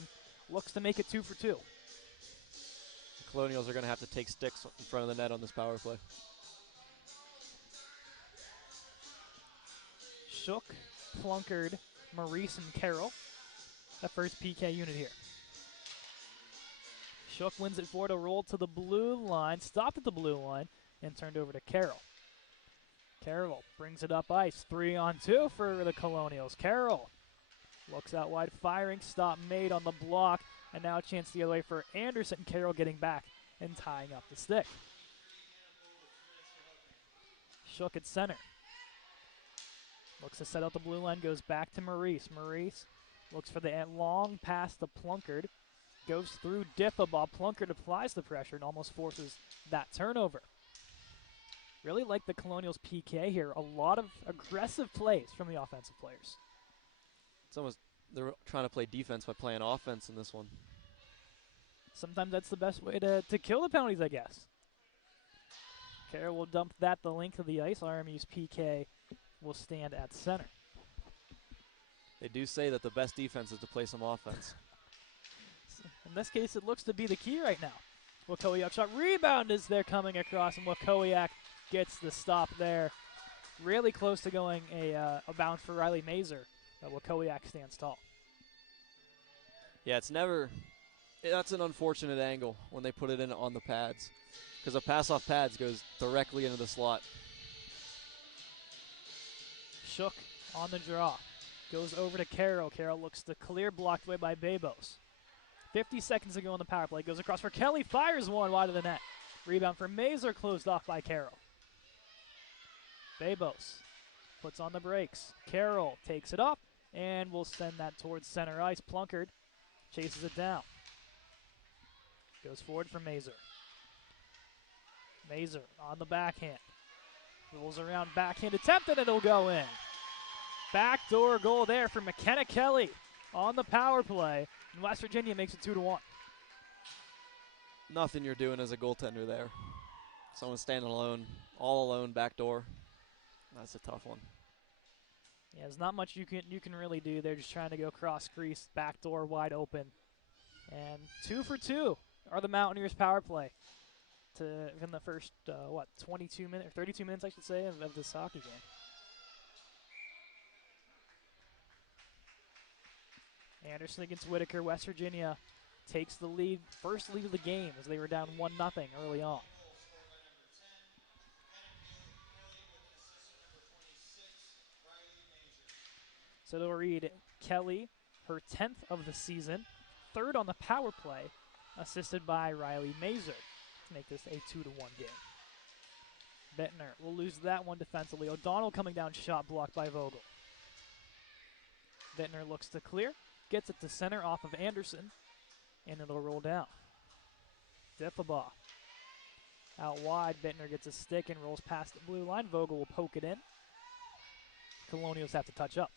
Looks to make it 2 for 2. The Colonials are going to have to take sticks in front of the net on this power play. Shook, Plunkard, Maurice, and Carroll. The first PK unit here. Shook wins it forward, a roll to the blue line, stopped at the blue line, and turned over to Carroll. Carroll brings it up ice, 3-on-2 for the Colonials. Carroll looks out wide, firing, stop made on the block, and now a chance the other way for Anderson. Carroll getting back and tying up the stick. Shook at center. Looks to set out the blue line, goes back to Maurice. Maurice looks for the long pass to Plunkard. Goes through Diffabach. Plunkard applies the pressure and almost forces that turnover. Really like the Colonials' PK here. A lot of aggressive plays from the offensive players. It's almost, they're trying to play defense by playing offense in this one. Sometimes that's the best way to kill the penalties, I guess. Carroll will dump that the length of the ice. RMU's PK will stand at center. They do say that the best defense is to play some offense. In this case, it looks to be the key right now. Wakowiak shot. Rebound is there coming across, and Wakowiak gets the stop there. Really close to going a bounce for Riley Mazer, but Wakowiak stands tall. Yeah, it's never, that's an unfortunate angle when they put it in on the pads, because a pass off pads goes directly into the slot. Shook on the draw. Goes over to Carroll. Carroll looks to clear, blocked away by Babos. 50 seconds to go on the power play. Goes across for Kelly. Fires one wide of the net. Rebound for Mazer, closed off by Carroll. Babos puts on the brakes. Carroll takes it up and will send that towards center ice. Plunkard chases it down. Goes forward for Mazer. Mazer on the backhand. Rolls around, backhand attempt, and it'll go in. Backdoor goal there for McKenna Kelly on the power play. And West Virginia makes it 2-1. Nothing you're doing as a goaltender there. Someone standing alone, all alone, backdoor. That's a tough one. Yeah, there's not much you can really do. They're just trying to go cross crease, backdoor wide open. And 2 for 2 are the Mountaineers power play in the first 22 minutes, or 32 minutes, I should say, of this hockey game. Anderson against Whitaker. West Virginia takes the lead, first lead of the game, as they were down 1-0 early on. So they'll read Kelly, her 10th of the season, 3rd on the power play, assisted by Riley Mazer to make this a 2-1 game. Bittner will lose that one defensively. O'Donnell coming down, shot blocked by Vogel. Bittner looks to clear, gets it to center off of Anderson, and it'll roll down. Diffabaugh out wide. Bittner gets a stick and rolls past the blue line. Vogel will poke it in. Colonials have to touch up.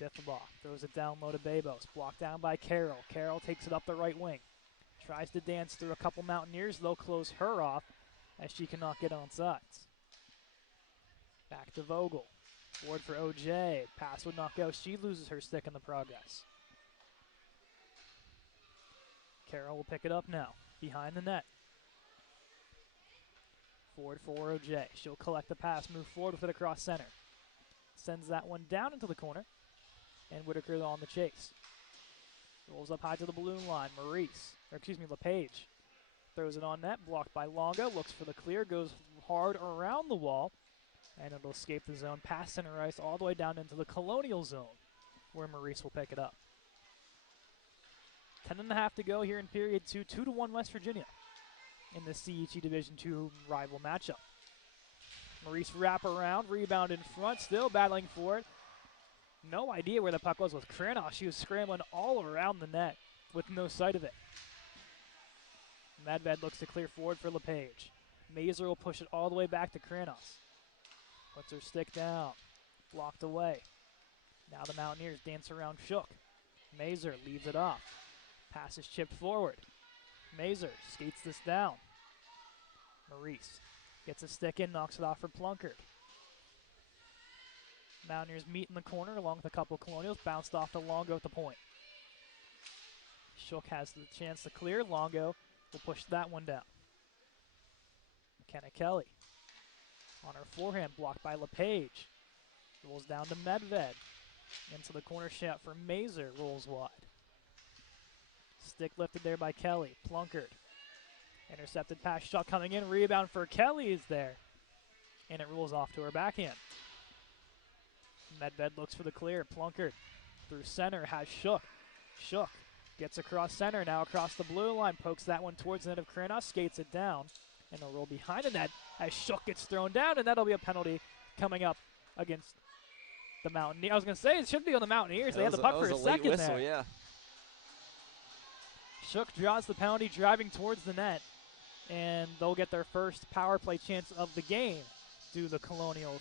Diffabaugh throws it down low to Babos. Blocked down by Carroll. Carroll takes it up the right wing. Tries to dance through a couple Mountaineers. They'll close her off as she cannot get on sides. Back to Vogel. Forward for OJ. Pass would not go. She loses her stick in the progress. Carroll will pick it up now. Behind the net. Forward for OJ. She'll collect the pass. Move forward with it across center. Sends that one down into the corner. And Whitaker on the chase. Rolls up high to the balloon line. LePage throws it on net. Blocked by Longo. Looks for the clear. Goes hard around the wall. And it'll escape the zone. Past center ice all the way down into the Colonial zone, where Maurice will pick it up. 10.5 to go here in period 2. 2-1 West Virginia in the CHE Division II rival matchup. Maurice wrap around. Rebound in front. Still battling for it. No idea where the puck was with Kranoff. She was scrambling all around the net with no sight of it. Medved looks to clear forward for LePage. Mazer will push it all the way back to Kranoff. Puts her stick down. Blocked away. Now the Mountaineers dance around Shook. Mazer leaves it off. Pass is chipped forward. Mazer skates this down. Maurice gets a stick in, knocks it off for Plunkard. Mountaineers meet in the corner along with a couple Colonials. Bounced off to Longo at the point. Shook has the chance to clear. Longo will push that one down. McKenna Kelly on her forehand, blocked by LePage. Rolls down to Medved. Into the corner shot for Mazer. Rolls wide. Stick lifted there by Kelly. Plunkard. Intercepted pass shot coming in. Rebound for Kelly is there. And it rolls off to her backhand. Medved looks for the clear. Plunkard through center has Shook. Shook gets across center, now across the blue line. Pokes that one towards the net of Kranos. Skates it down. And a roll behind the net as Shook gets thrown down. And that'll be a penalty coming up against the Mountaineers. I was going to say, it should be on the Mountaineers. They had the puck for a second whistle, there. Yeah. Shook draws the penalty, driving towards the net. And they'll get their first power play chance of the game. Do the Colonials.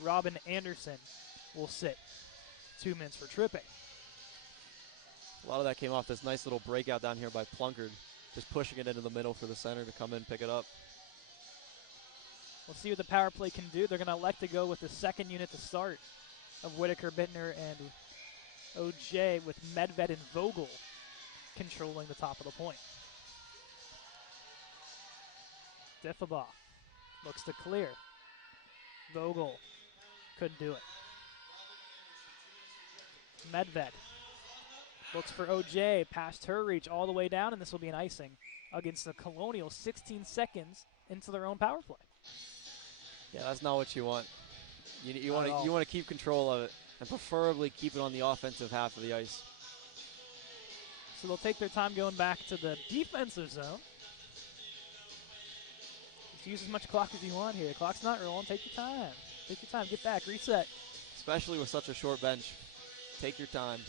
Robin Anderson will sit 2 minutes for tripping. A lot of that came off this nice little breakout down here by Plunkard. Just pushing it into the middle for the center to come in and pick it up. We'll see what the power play can do. They're going to elect to go with the second unit to start of Whitaker, Bittner, and OJ, with Medved and Vogel controlling the top of the point. Diffabaugh looks to clear. Vogel couldn't do it. Medved looks for OJ, past her reach all the way down, and this will be an icing against the Colonials 16 seconds into their own power play. Yeah, that's not what you want. You want to keep control of it, and preferably keep it on the offensive half of the ice. So they'll take their time going back to the defensive zone. Just use as much clock as you want here. The clock's not rolling. Take your time. Take your time. Get back. Reset. Especially with such a short bench. Take your time.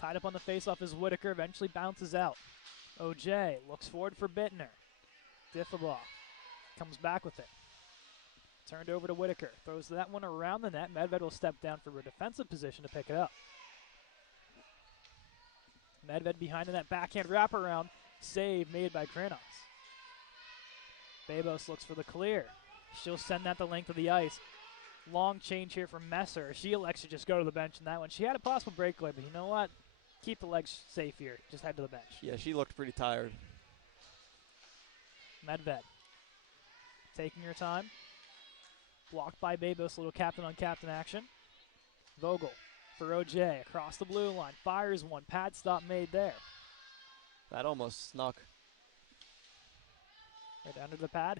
Tied up on the faceoff is Whitaker. Eventually bounces out. OJ looks forward for Bittner. Diffaball comes back with it. Turned over to Whitaker. Throws that one around the net. Medved will step down for a defensive position to pick it up. Medved behind the net. Backhand wraparound. Save made by Kranos. Babos looks for the clear. She'll send that the length of the ice. Long change here from Messer. She elects to just go to the bench in that one. She had a possible breakaway, but you know what? Keep the legs safe here. Just head to the bench. Yeah, she looked pretty tired. Medved taking her time. Blocked by Babos. Little captain on captain action. Vogel for OJ across the blue line. Fires one. Pad stop made there. That almost snuck. Right under the pad.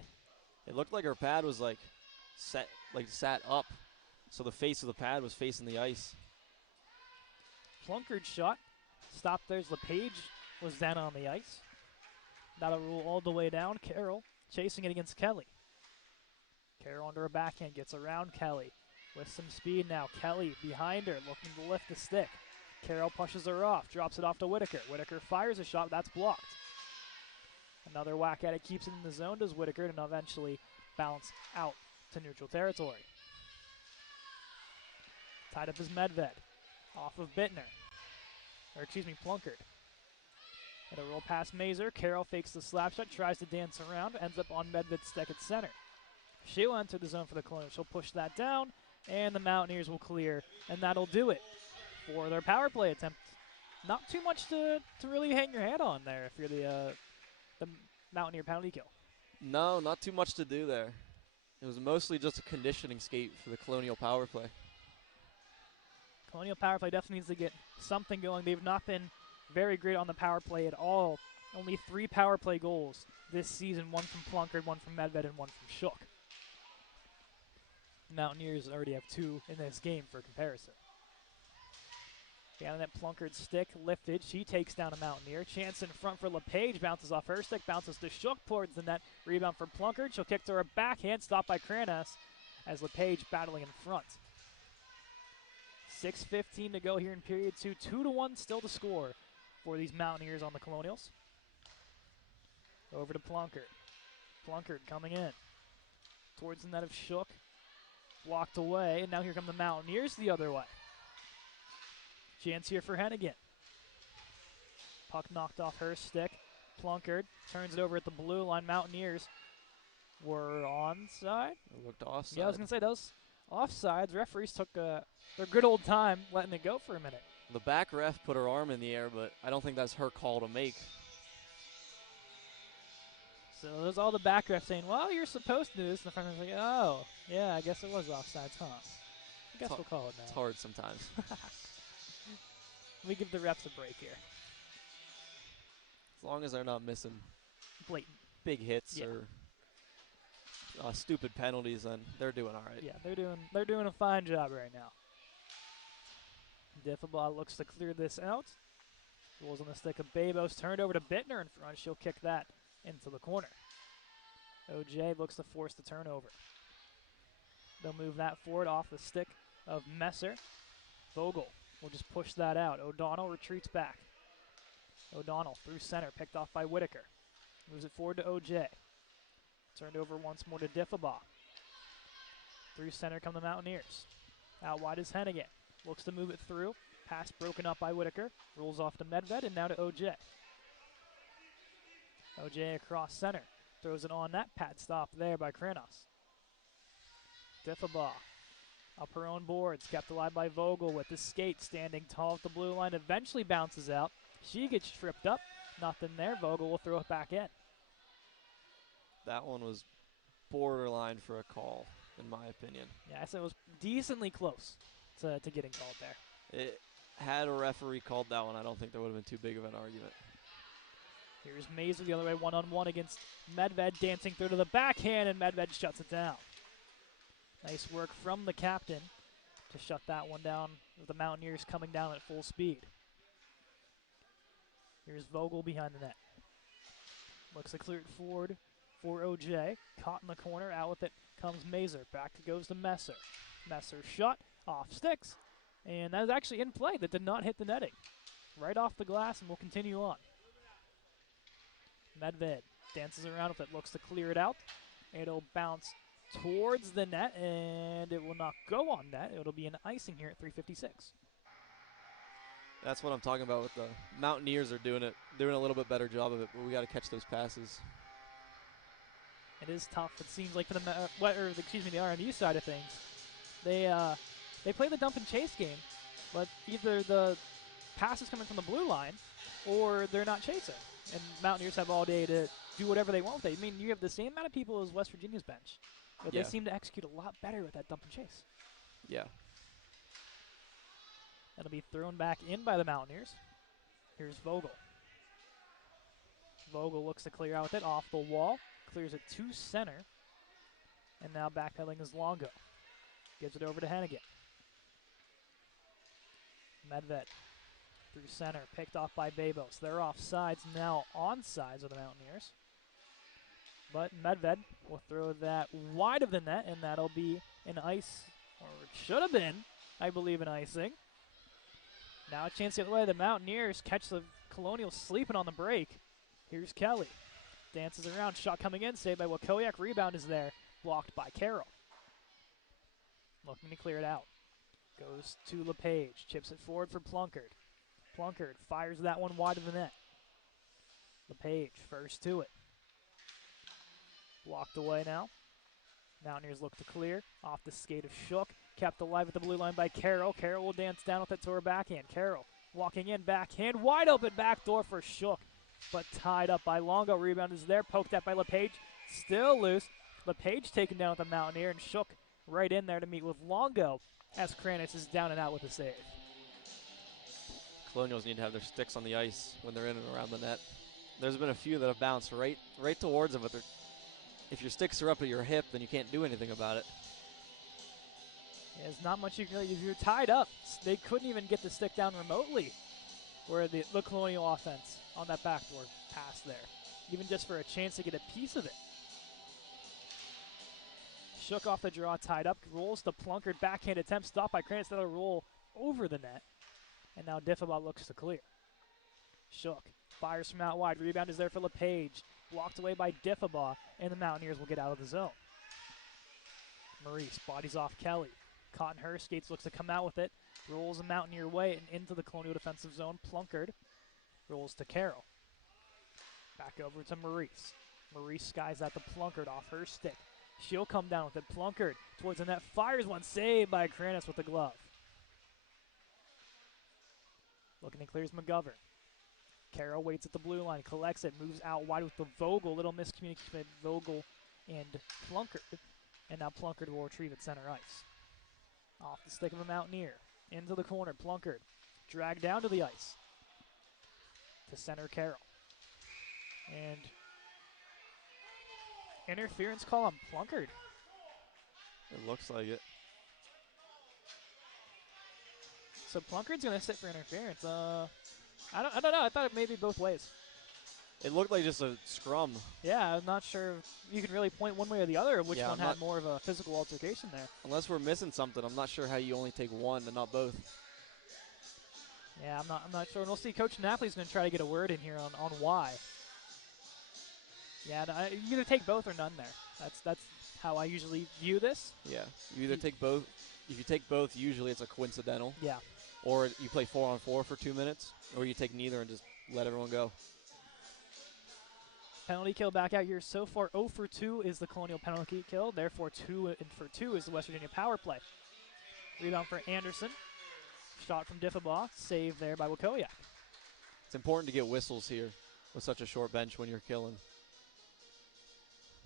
It looked like her pad was like sat up, so the face of the pad was facing the ice. Plunkered shot. Stopped there as LePage was down on the ice. That'll roll all the way down. Carroll chasing it against Kelly. Carroll under a backhand gets around Kelly with some speed now. Kelly behind her looking to lift the stick. Carroll pushes her off, drops it off to Whitaker. Whitaker fires a shot, that's blocked. Another whack at it, keeps it in the zone, does Whitaker, and eventually bounce out to neutral territory. Tied up is Medved, off of Bittner. Or excuse me, Plunkard. And a roll past Mazer. Carroll fakes the slap shot, tries to dance around, ends up on Medved's stick at center. She'll enter the zone for the Colonials. She'll push that down, and the Mountaineers will clear, and that'll do it for their power play attempt. Not too much to really hang your hat on there if you're the Mountaineer penalty kill. No, not too much to do there. It was mostly just a conditioning skate for the Colonial power play. Colonial power play definitely needs to get something going. They've not been very great on the power play at all. Only 3 power play goals this season, 1 from Plunkard, 1 from Medved, and 1 from Shook. Mountaineers already have 2 in this game for comparison. Down that Plunkard stick, lifted. She takes down a Mountaineer. Chance in front for LePage. Bounces off her stick. Bounces to Shook towards the net. Rebound for Plunkard. She'll kick to her backhand. Stopped by Kranas as LePage battling in front. 6:15 to go here in period 2. 2-1 still to score for these Mountaineers on the Colonials. Over to Plunkard. Plunkard coming in towards the net of Shook. Blocked away. And now here come the Mountaineers the other way. Chance here for Hennigan. Puck knocked off her stick. Plunkard turns it over at the blue line. Mountaineers were onside. It looked offside. Yeah, I was going to say those offsides. Referees took their good old time letting it go for a minute. The back ref put her arm in the air, but I don't think that's her call to make. So there's all the back refs saying, well, you're supposed to do this. And the front ref's like, oh, yeah, I guess it was offsides, huh? I guess we'll call it now. It's hard sometimes. We give the refs a break here. As long as they're not missing Blatant. big hits Yeah. or stupid penalties, then they're doing all right. Yeah, they're doing a fine job right now. Diffaball looks to clear this out. Rolls on the stick of Babos. Turned over to Bittner in front. She'll kick that into the corner. OJ looks to force the turnover. They'll move that forward off the stick of Messer. Vogel will just push that out. O'Donnell retreats back. O'Donnell through center, picked off by Whitaker. Moves it forward to OJ. Turned over once more to Diffaball. Through center come the Mountaineers. Out wide is Hennigan. Looks to move it through. Pass broken up by Whitaker. Rolls off to Medved and now to OJ. OJ across center. Throws it on that. Pad stop there by Kranos. Diffaball up her own boards. Kept alive by Vogel with the skate standing tall at the blue line. Eventually bounces out. She gets tripped up. Nothing there. Vogel will throw it back in. That one was borderline for a call, in my opinion. Yeah, I said it was decently close to getting called there. Had a referee called that one, I don't think there would have been too big of an argument. Here's Mazer the other way, one-on-one against Medved, dancing through to the backhand, and Medved shuts it down. Nice work from the captain to shut that one down with the Mountaineers coming down at full speed. Here's Vogel behind the net. Looks to clear it forward for OJ. Caught in the corner. Out with it comes Mazer. Back goes to Messer. Messer shot. Off sticks. And that is actually in play. That did not hit the netting. Right off the glass, and we'll continue on. Medved dances around with it. Looks to clear it out. It'll bounce towards the net, and it will not go on net. It'll be an icing here at 3:56. That's what I'm talking about with the Mountaineers are doing a little bit better job of it, but we got to catch those passes. It is tough. It seems like for the the RMU side of things, they play the dump and chase game, but either the pass is coming from the blue line or they're not chasing. And Mountaineers have all day to do whatever they want with it. I mean, you have the same amount of people as West Virginia's bench, but Yeah. they seem to execute a lot better with that dump and chase. Yeah. That'll be thrown back in by the Mountaineers. Here's Vogel. Vogel looks to clear out with it off the wall. Clears it to center. And now backpedaling is Longo. Gives it over to Hennigan. Medved through center. Picked off by Babos. They're off sides, now on sides of the Mountaineers. But Medved will throw that wide of the net, and that'll be an ice, or it should have been, I believe, an icing. Now a chance the other way. The Mountaineers catch the Colonials sleeping on the break. Here's Kelly. Dances around. Shot coming in. Saved by Wakoyak. Rebound is there. Blocked by Carroll. Looking to clear it out. Goes to LePage. Chips it forward for Plunkard. Plunkard fires that one wide of the net. LePage first to it. Blocked away now. Mountaineers look to clear. Off the skate of Shook. Kept alive at the blue line by Carroll. Carroll will dance down with it to her backhand. Carroll walking in, backhand. Wide open backdoor for Shook. But tied up by Longo. Rebound is there. Poked at by LePage. Still loose. LePage taken down with the Mountaineer, and Shook right in there to meet with Longo as Kranis is down and out with a save. Colonials need to have their sticks on the ice when they're in and around the net. There's been a few that have bounced right towards them, but if your sticks are up at your hip, then you can't do anything about it. Yeah, there's not much you can really, if you're tied up, they couldn't even get the stick down remotely where the Colonial offense on that backdoor pass there, even just for a chance to get a piece of it. Shook off the draw, tied up, rolls the Plunkard, backhand attempt, stopped by Kranis, that'll roll over the net. And now Diffabot looks to clear. Shook fires from out wide, rebound is there for LePage, blocked away by Diffabot, and the Mountaineers will get out of the zone. Maurice bodies off Kelly. Caught in her skates, looks to come out with it, rolls a Mountaineer way and into the Colonial defensive zone. Plunkard rolls to Carroll. Back over to Maurice. Maurice skies at the Plunkard off her stick. She'll come down with it. Plunkard towards the net, fires one, saved by Kranis with the glove. Looking and clears McGovern. Carroll waits at the blue line, collects it, moves out wide with the Vogel. Little miscommunication between Vogel and Plunkard. And now Plunkard will retrieve at center ice. Off the stick of a Mountaineer. Into the corner. Plunkard dragged down to the ice. To center Carroll. And interference call on Plunkard. It looks like it. So Plunkard's going to sit for interference. I don't know. I thought it may be both ways. It looked like just a scrum. Yeah, I'm not sure if you can really point one way or the other of which Yeah, one had more of a physical altercation there. Unless we're missing something, I'm not sure how you only take one and not both. Yeah, I'm not sure. And we'll see. Coach Napoli's going to try to get a word in here on why. Yeah, you either take both or none there. That's how I usually view this. Yeah, you either take both. If you take both, usually it's a coincidental. Yeah. Or you play 4-on-4 for 2 minutes, or you take neither and just let everyone go. Penalty kill back out here. So far, 0 for 2 is the Colonial penalty kill. Therefore, 2 for 2 is the West Virginia power play. Rebound for Anderson. Shot from Diffabaugh. Save there by Wakoyak. It's important to get whistles here with such a short bench when you're killing.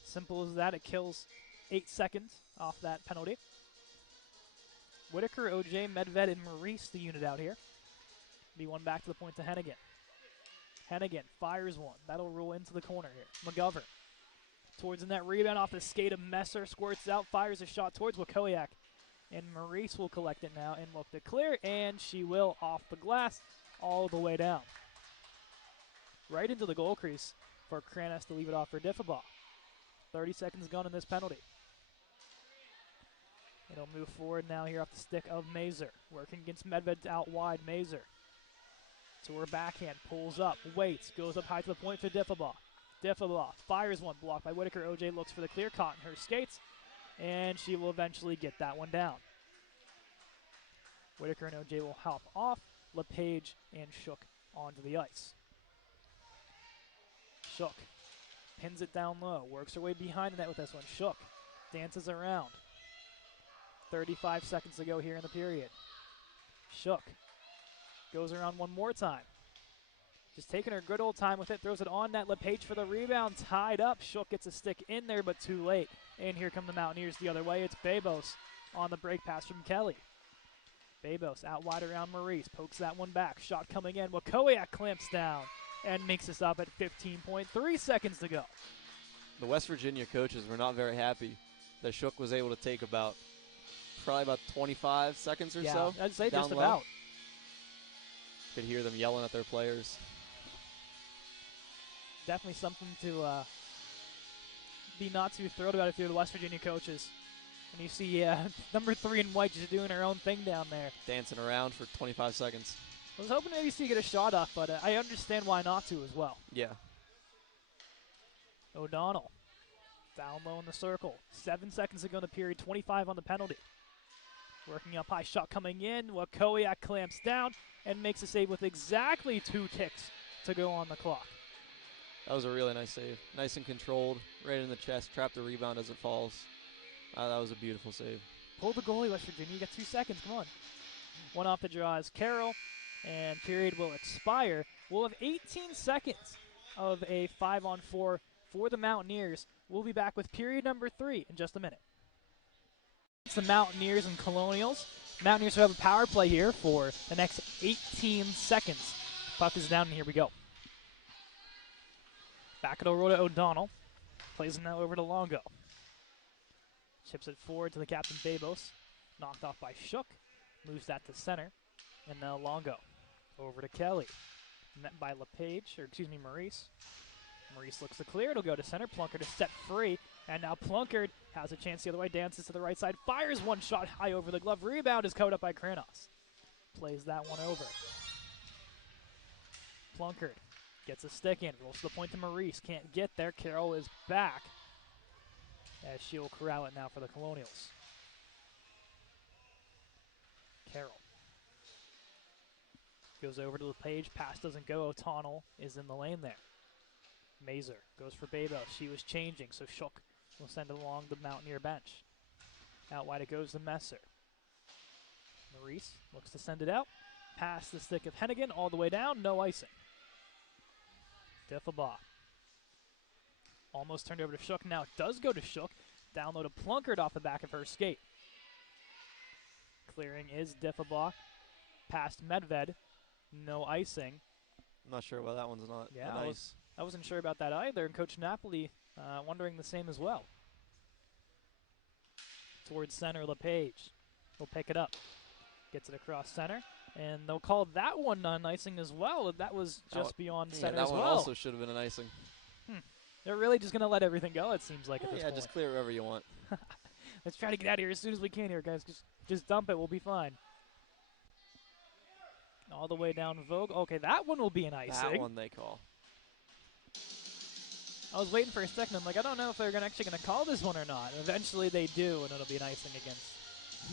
Simple as that. It kills 8 seconds off that penalty. Whitaker, OJ, Medved, and Maurice, the unit out here. Be one back to the point to Hennigan. Hennigan fires one. That'll roll into the corner here. McGovern towards the net. Rebound off the skate of Messer. Squirts out. Fires a shot towards Wakoyak. And Maurice will collect it now and look to clear. And she will off the glass all the way down. Right into the goal crease for Kranis to leave it off for Diffabaugh. 30 seconds gone in this penalty. It'll move forward now here off the stick of Mazer. Working against Medved out wide. Mazer to her backhand. Pulls up. Waits. Goes up high to the point for Diffabaugh. Diffabaugh fires one. Blocked by Whitaker. OJ looks for the clear. Caught in her skates. And she will eventually get that one down. Whitaker and OJ will hop off. LePage and Shook onto the ice. Shook pins it down low. Works her way behind the net with this one. Shook dances around. 35 seconds to go here in the period. Shook goes around one more time. Just taking her good old time with it. Throws it on net. LePage for the rebound. Tied up. Shook gets a stick in there, but too late. And here come the Mountaineers the other way. It's Babos on the break pass from Kelly. Babos out wide around Maurice. Pokes that one back. Shot coming in. Wakowiak clamps down and makes us up at 15.3 seconds to go. The West Virginia coaches were not very happy that Shook was able to take probably about 25 seconds or so. I'd say down just low. about. Could hear them yelling at their players. Definitely something to be not too thrilled about if you're the West Virginia coaches. And you see number 3 in white just doing her own thing down there. Dancing around for 25 seconds. I was hoping maybe see get a shot off, but I understand why not to as well. Yeah. O'Donnell down low in the circle. 7 seconds to go in the period, 25 on the penalty. Working up high, shot coming in. Wakowiak clamps down and makes a save with exactly 2 ticks to go on the clock. That was a really nice save. Nice and controlled, right in the chest, trapped the rebound as it falls. That was a beautiful save. Pull the goalie, West Virginia. You got 2 seconds. Come on. One off the draw is Carroll, and period will expire. We'll have 18 seconds of a 5-on-4 for the Mountaineers. We'll be back with period number 3 in just a minute. It's the Mountaineers and Colonials. Mountaineers will have a power play here for the next 18 seconds. Puck is down, and here we go. Back it'll roll to O'Donnell. Plays it now over to Longo. Chips it forward to the captain, Babos. Knocked off by Shook. Moves that to center. And now Longo. Over to Kelly. Met by Maurice. Maurice looks to clear. It'll go to center. Plunkard is set free. And now Plunkard has a chance the other way. Dances to the right side. Fires one shot high over the glove. Rebound is caught up by Kranos. Plays that one over. Plunkard gets a stick in. Rolls to the point to Maurice. Can't get there. Carroll is back. As she'll corral it now for the Colonials. Carroll goes over to LePage. Pass doesn't go. O'Donnell is in the lane there. Mazer goes for Babos. She was changing, so Shook will send it along the Mountaineer bench. Out wide it goes to Messer. Maurice looks to send it out. Pass the stick of Hennigan all the way down. No icing. Diffabaugh. Almost turned over to Shook. Now it does go to Shook. Down low to Plunkard off the back of her skate. Clearing is Diffabaugh. Past Medved. No icing. I'm not sure why that one's not nice. I wasn't sure about that either, and Coach Napoli wondering the same as well. Towards center, LePage will pick it up. Gets it across center, and they'll call that one non-icing as well. That was just beyond center as well. That one also should have been an icing. They're really just going to let everything go, it seems like, at this point. Yeah, just clear wherever you want. Let's try to get out of here as soon as we can here, guys. Just dump it. We'll be fine. All the way down Vogue. Okay, that one will be an icing. That one they call. I was waiting for a second. I'm like, I don't know if they're actually going to call this one or not. And eventually they do, and it'll be an icing against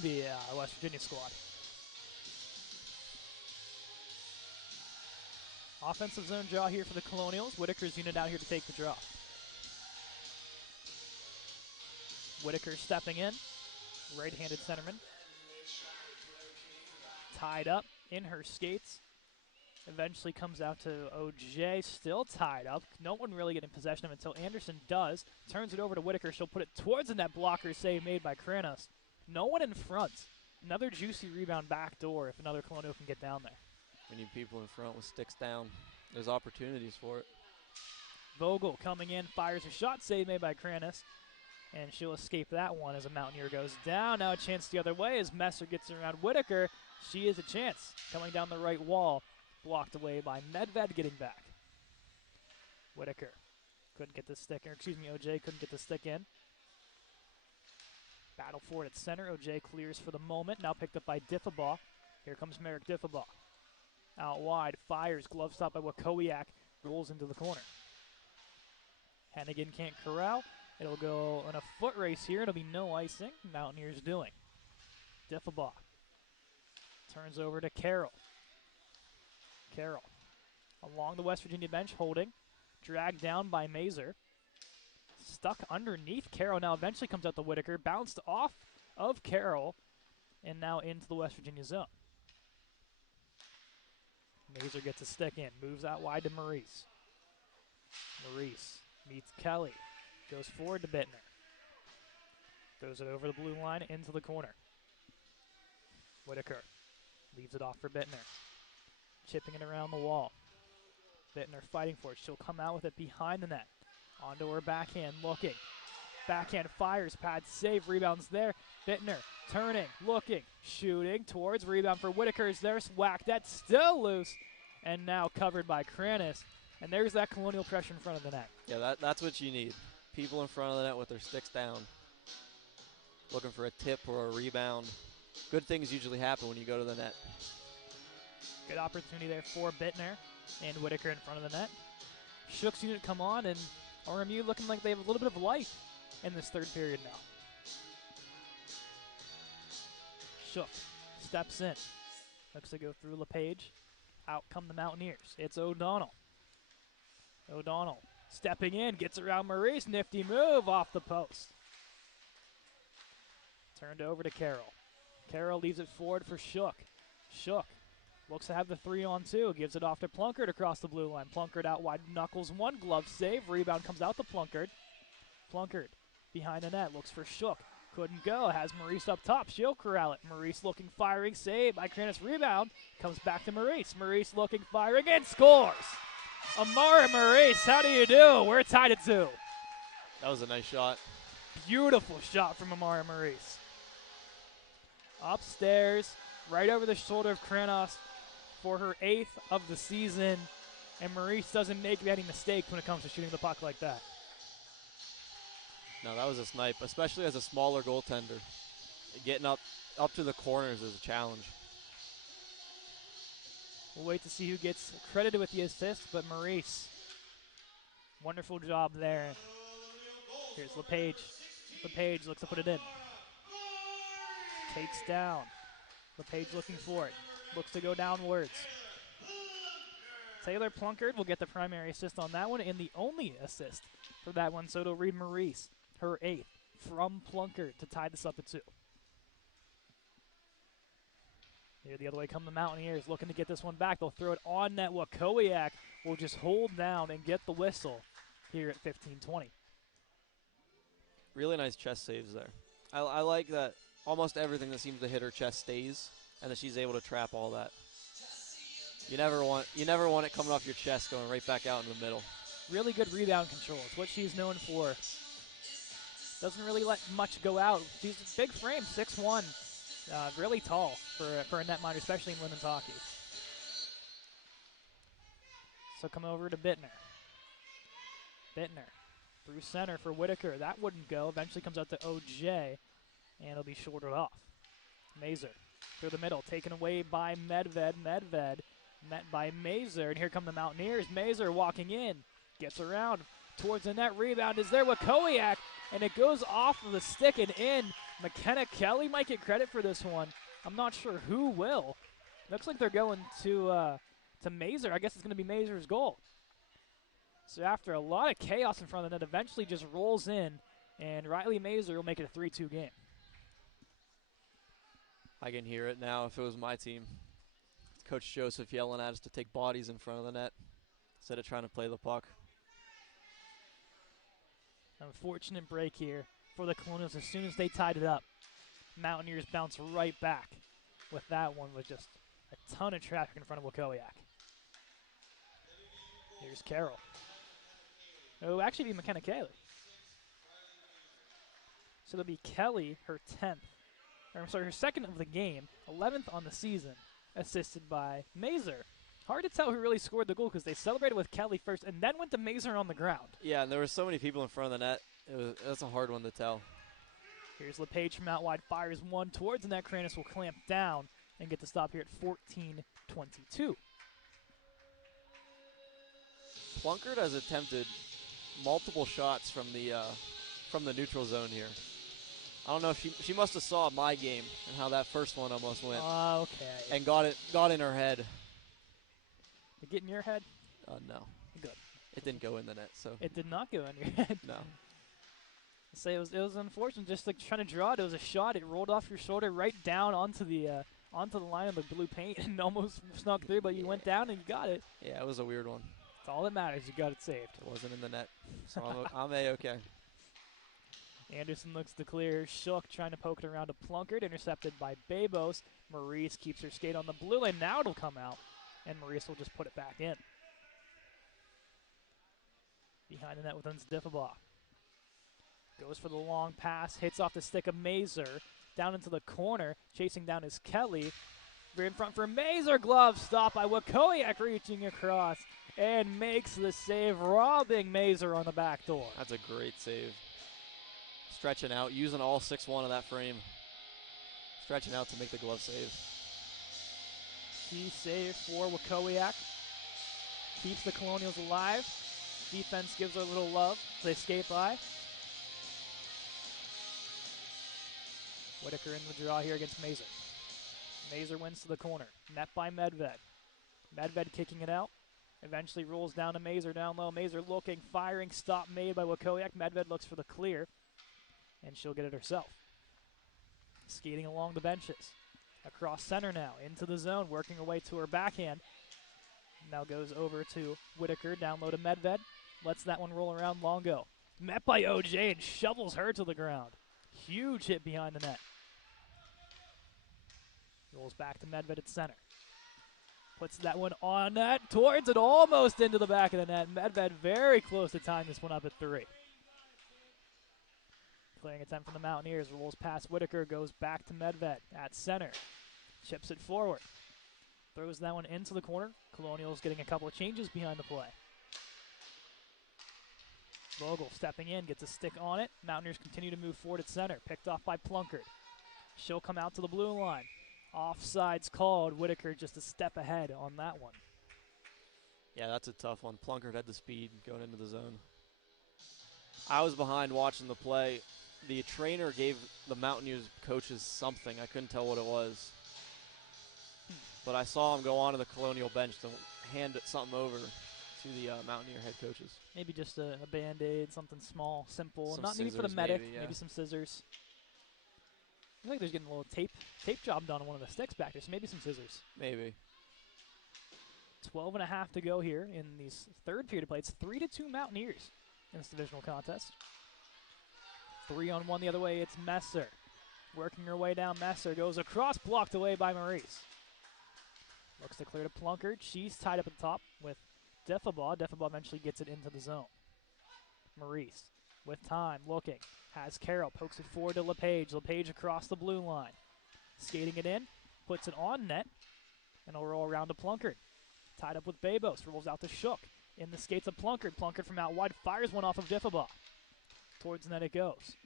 the West Virginia squad. Offensive zone draw here for the Colonials. Whitaker's unit out here to take the draw. Whitaker stepping in. Right-handed centerman. Tied up in her skates. Eventually comes out to OJ, still tied up. No one really getting possession of it until Anderson does. Turns it over to Whitaker. She'll put it towards the net. Blocker save made by Kranos. No one in front. Another juicy rebound backdoor if another Colonial can get down there. We need people in front with sticks down. There's opportunities for it. Vogel coming in, fires a shot, save made by Kranos. And she'll escape that one as a Mountaineer goes down. Now a chance the other way as Messer gets around Whitaker. She is a chance. Coming down the right wall. Blocked away by Medved getting back. Whitaker Couldn't get the stick, or excuse me, OJ couldn't get the stick in. Battle for it at center. OJ clears for the moment. Now picked up by Diffabaugh. Here comes Merrick Diffabaugh. Out wide, fires, glove stop by Wakowiak, rolls into the corner. Hennigan can't corral. It'll go on a foot race here. It'll be no icing. Mountaineers doing. Diffabaugh turns over to Carroll. Carroll along the West Virginia bench, holding. Dragged down by Mazer. Stuck underneath Carroll. Now eventually comes out to Whitaker. Bounced off of Carroll and now into the West Virginia zone. Mazer gets a stick in. Moves out wide to Maurice. Maurice meets Kelly. Goes forward to Bittner. Throws it over the blue line into the corner. Whitaker leaves it off for Bittner. Chipping it around the wall. Bittner fighting for it. She'll come out with it behind the net. Onto her backhand, looking. Backhand fires, pad save, rebounds there. Bittner turning, looking, shooting towards, rebound for Whitaker is there. Whack, that's still loose. And now covered by Kranis. And there's that Colonial pressure in front of the net. Yeah, that's what you need. People in front of the net with their sticks down. Looking for a tip or a rebound. Good things usually happen when you go to the net. Good opportunity there for Bittner and Whitaker in front of the net. Shook's unit come on, and RMU looking like they have a little bit of life in this third period now. Shook steps in. Looks to go through LePage. Out come the Mountaineers. It's O'Donnell. O'Donnell stepping in, gets around Maurice. Nifty move off the post. Turned over to Carroll. Carroll leaves it forward for Shook. Shook looks to have the 3-on-2. Gives it off to Plunkard across the blue line. Plunkard out wide, knuckles one, glove save. Rebound comes out to Plunkard. Plunkard behind the net, looks for Shook. Couldn't go, has Maurice up top. She'll corral it. Maurice looking, firing, save by Kranis. Rebound comes back to Maurice. Maurice looking, firing, and scores. Amara Maurice, how do you do? We're tied at 2. That was a nice shot. Beautiful shot from Amara Maurice. Upstairs, right over the shoulder of Kranos for her 8th of the season. And Maurice doesn't make any mistakes when it comes to shooting the puck like that. No, that was a snipe, especially as a smaller goaltender. Getting up to the corners is a challenge. We'll wait to see who gets credited with the assist, but Maurice, wonderful job there. Here's LePage. LePage looks to put it in. Takes down. LePage looking for it. Looks to go downwards. Taylor Plunkard will get the primary assist on that one and the only assist for that one. So it'll read Maurice, her 8th, from Plunkard to tie this up at 2. Here the other way come the Mountaineers looking to get this one back. They'll throw it on net. Wakowiak will just hold down and get the whistle here at 15-20. Really nice chest saves there. I like that almost everything that seems to hit her chest stays and that she's able to trap all that. You never want it coming off your chest going right back out in the middle. Really good rebound control. It's what she's known for. Doesn't really let much go out. She's a big frame, 6'1", really tall for a netminder, especially in women's hockey. So come over to Bittner. Bittner through center for Whitaker. That wouldn't go. Eventually comes out to OJ, and it'll be shouldered off. Mazer through the middle, taken away by Medved. Medved met by Mazer, and here come the Mountaineers. Mazer walking in, gets around towards the net. Rebound is there with Wakowiak, and it goes off of the stick and in. McKenna Kelly might get credit for this one. I'm not sure who will. Looks like they're going to Mazer. I guess it's going to be Mazer's goal. So after a lot of chaos in front of the net, eventually just rolls in, and Riley Mazer will make it a 3-2 game. I can hear it now if it was my team. Coach Joseph yelling at us to take bodies in front of the net instead of trying to play the puck. Unfortunate break here for the Colonials. As soon as they tied it up, Mountaineers bounce right back with that one with just a ton of traffic in front of Wakowiak. Here's Carroll. It'll actually be McKenna Kelly. So it'll be Kelly, her 10th. Or I'm sorry, her 2nd of the game, 11th on the season, assisted by Mazer, Hard to tell who really scored the goal because they celebrated with Kelly first and then went to Mazer on the ground. Yeah, and there were so many people in front of the net. That's a hard one to tell. Here's LePage from out wide, fires one towards the net. Kranis will clamp down and get the stop here at 14-22. Plunkard has attempted multiple shots from the neutral zone here. I don't know if she must have saw my game and how that first one almost went. Okay. And got in her head. Did it get in your head? No. Good. It didn't go in the net, so. It did not go in your head. No. Say it was unfortunate, just like trying to draw it. It was a shot. It rolled off your shoulder right down onto the line of the blue paint and almost snuck through, but you went down and you got it. Yeah, it was a weird one. That's all that matters. You got it saved. It wasn't in the net, so I'm A-okay. Anderson looks to clear. Shook trying to poke it around to Plunkard, intercepted by Babos. Maurice keeps her skate on the blue lane. Now it'll come out, and Maurice will just put it back in. Behind the net with Diffabaugh. Goes for the long pass, hits off the stick of Mazer, down into the corner, chasing down is Kelly. We're in front for Mazer, glove stop by Wakowiak reaching across and makes the save, robbing Mazer on the back door. That's a great save. Stretching out, using all 6'1" of that frame. Stretching out to make the glove save. Key save for Wakowiak. Keeps the Colonials alive. Defense gives her a little love as they skate by. Whitaker in the draw here against Mazer. Mazer wins to the corner. Net by Medved. Medved kicking it out. Eventually rolls down to Mazer down low. Mazer looking, firing, stop made by Wakowiak. Medved looks for the clear, and she'll get it herself. Skating along the benches. Across center now, into the zone, working her way to her backhand. Now goes over to Whitaker, down low to Medved. Lets that one roll around, Longo. Met by OJ and shovels her to the ground. Huge hit behind the net. Rolls back to Medved at center. Puts that one on net, towards it, almost into the back of the net. Medved very close to tying this one up at 3. Clearing attempt from the Mountaineers, rolls past Whitaker, goes back to Medved at center. Chips it forward. Throws that one into the corner. Colonials getting a couple of changes behind the play. Vogel stepping in, gets a stick on it. Mountaineers continue to move forward at center. Picked off by Plunkard. She'll come out to the blue line. Offsides called. Whitaker just a step ahead on that one. Yeah, that's a tough one. Plunkard had the speed going into the zone. I was behind watching the play. The trainer gave the Mountaineers coaches something. I couldn't tell what it was. But I saw him go onto the Colonial bench to hand something over to the Mountaineer head coaches. Maybe just a Band-Aid, something small, simple. Some Not maybe for the scissors, medic, maybe, yeah. maybe some scissors. I feel like there's getting a little tape job done on one of the sticks back there, so maybe some scissors. Maybe. 12.5 to go here in these third period of play. It's 3-2 Mountaineers in this divisional contest. 3-on-1 the other way, it's Messer. Working her way down, Messer goes across, blocked away by Maurice. Looks to clear to Plunkard. She's tied up at the top with Diffabaugh. Diffabaugh eventually gets it into the zone. Maurice with time, looking. Has Carroll, pokes it forward to LePage. LePage across the blue line. Skating it in, puts it on net, and it'll roll around to Plunkard. Tied up with Babos, rolls out to Shook. In the skates of Plunkard. Plunkard from out wide, fires one off of Diffabaugh. Towards the net it goes.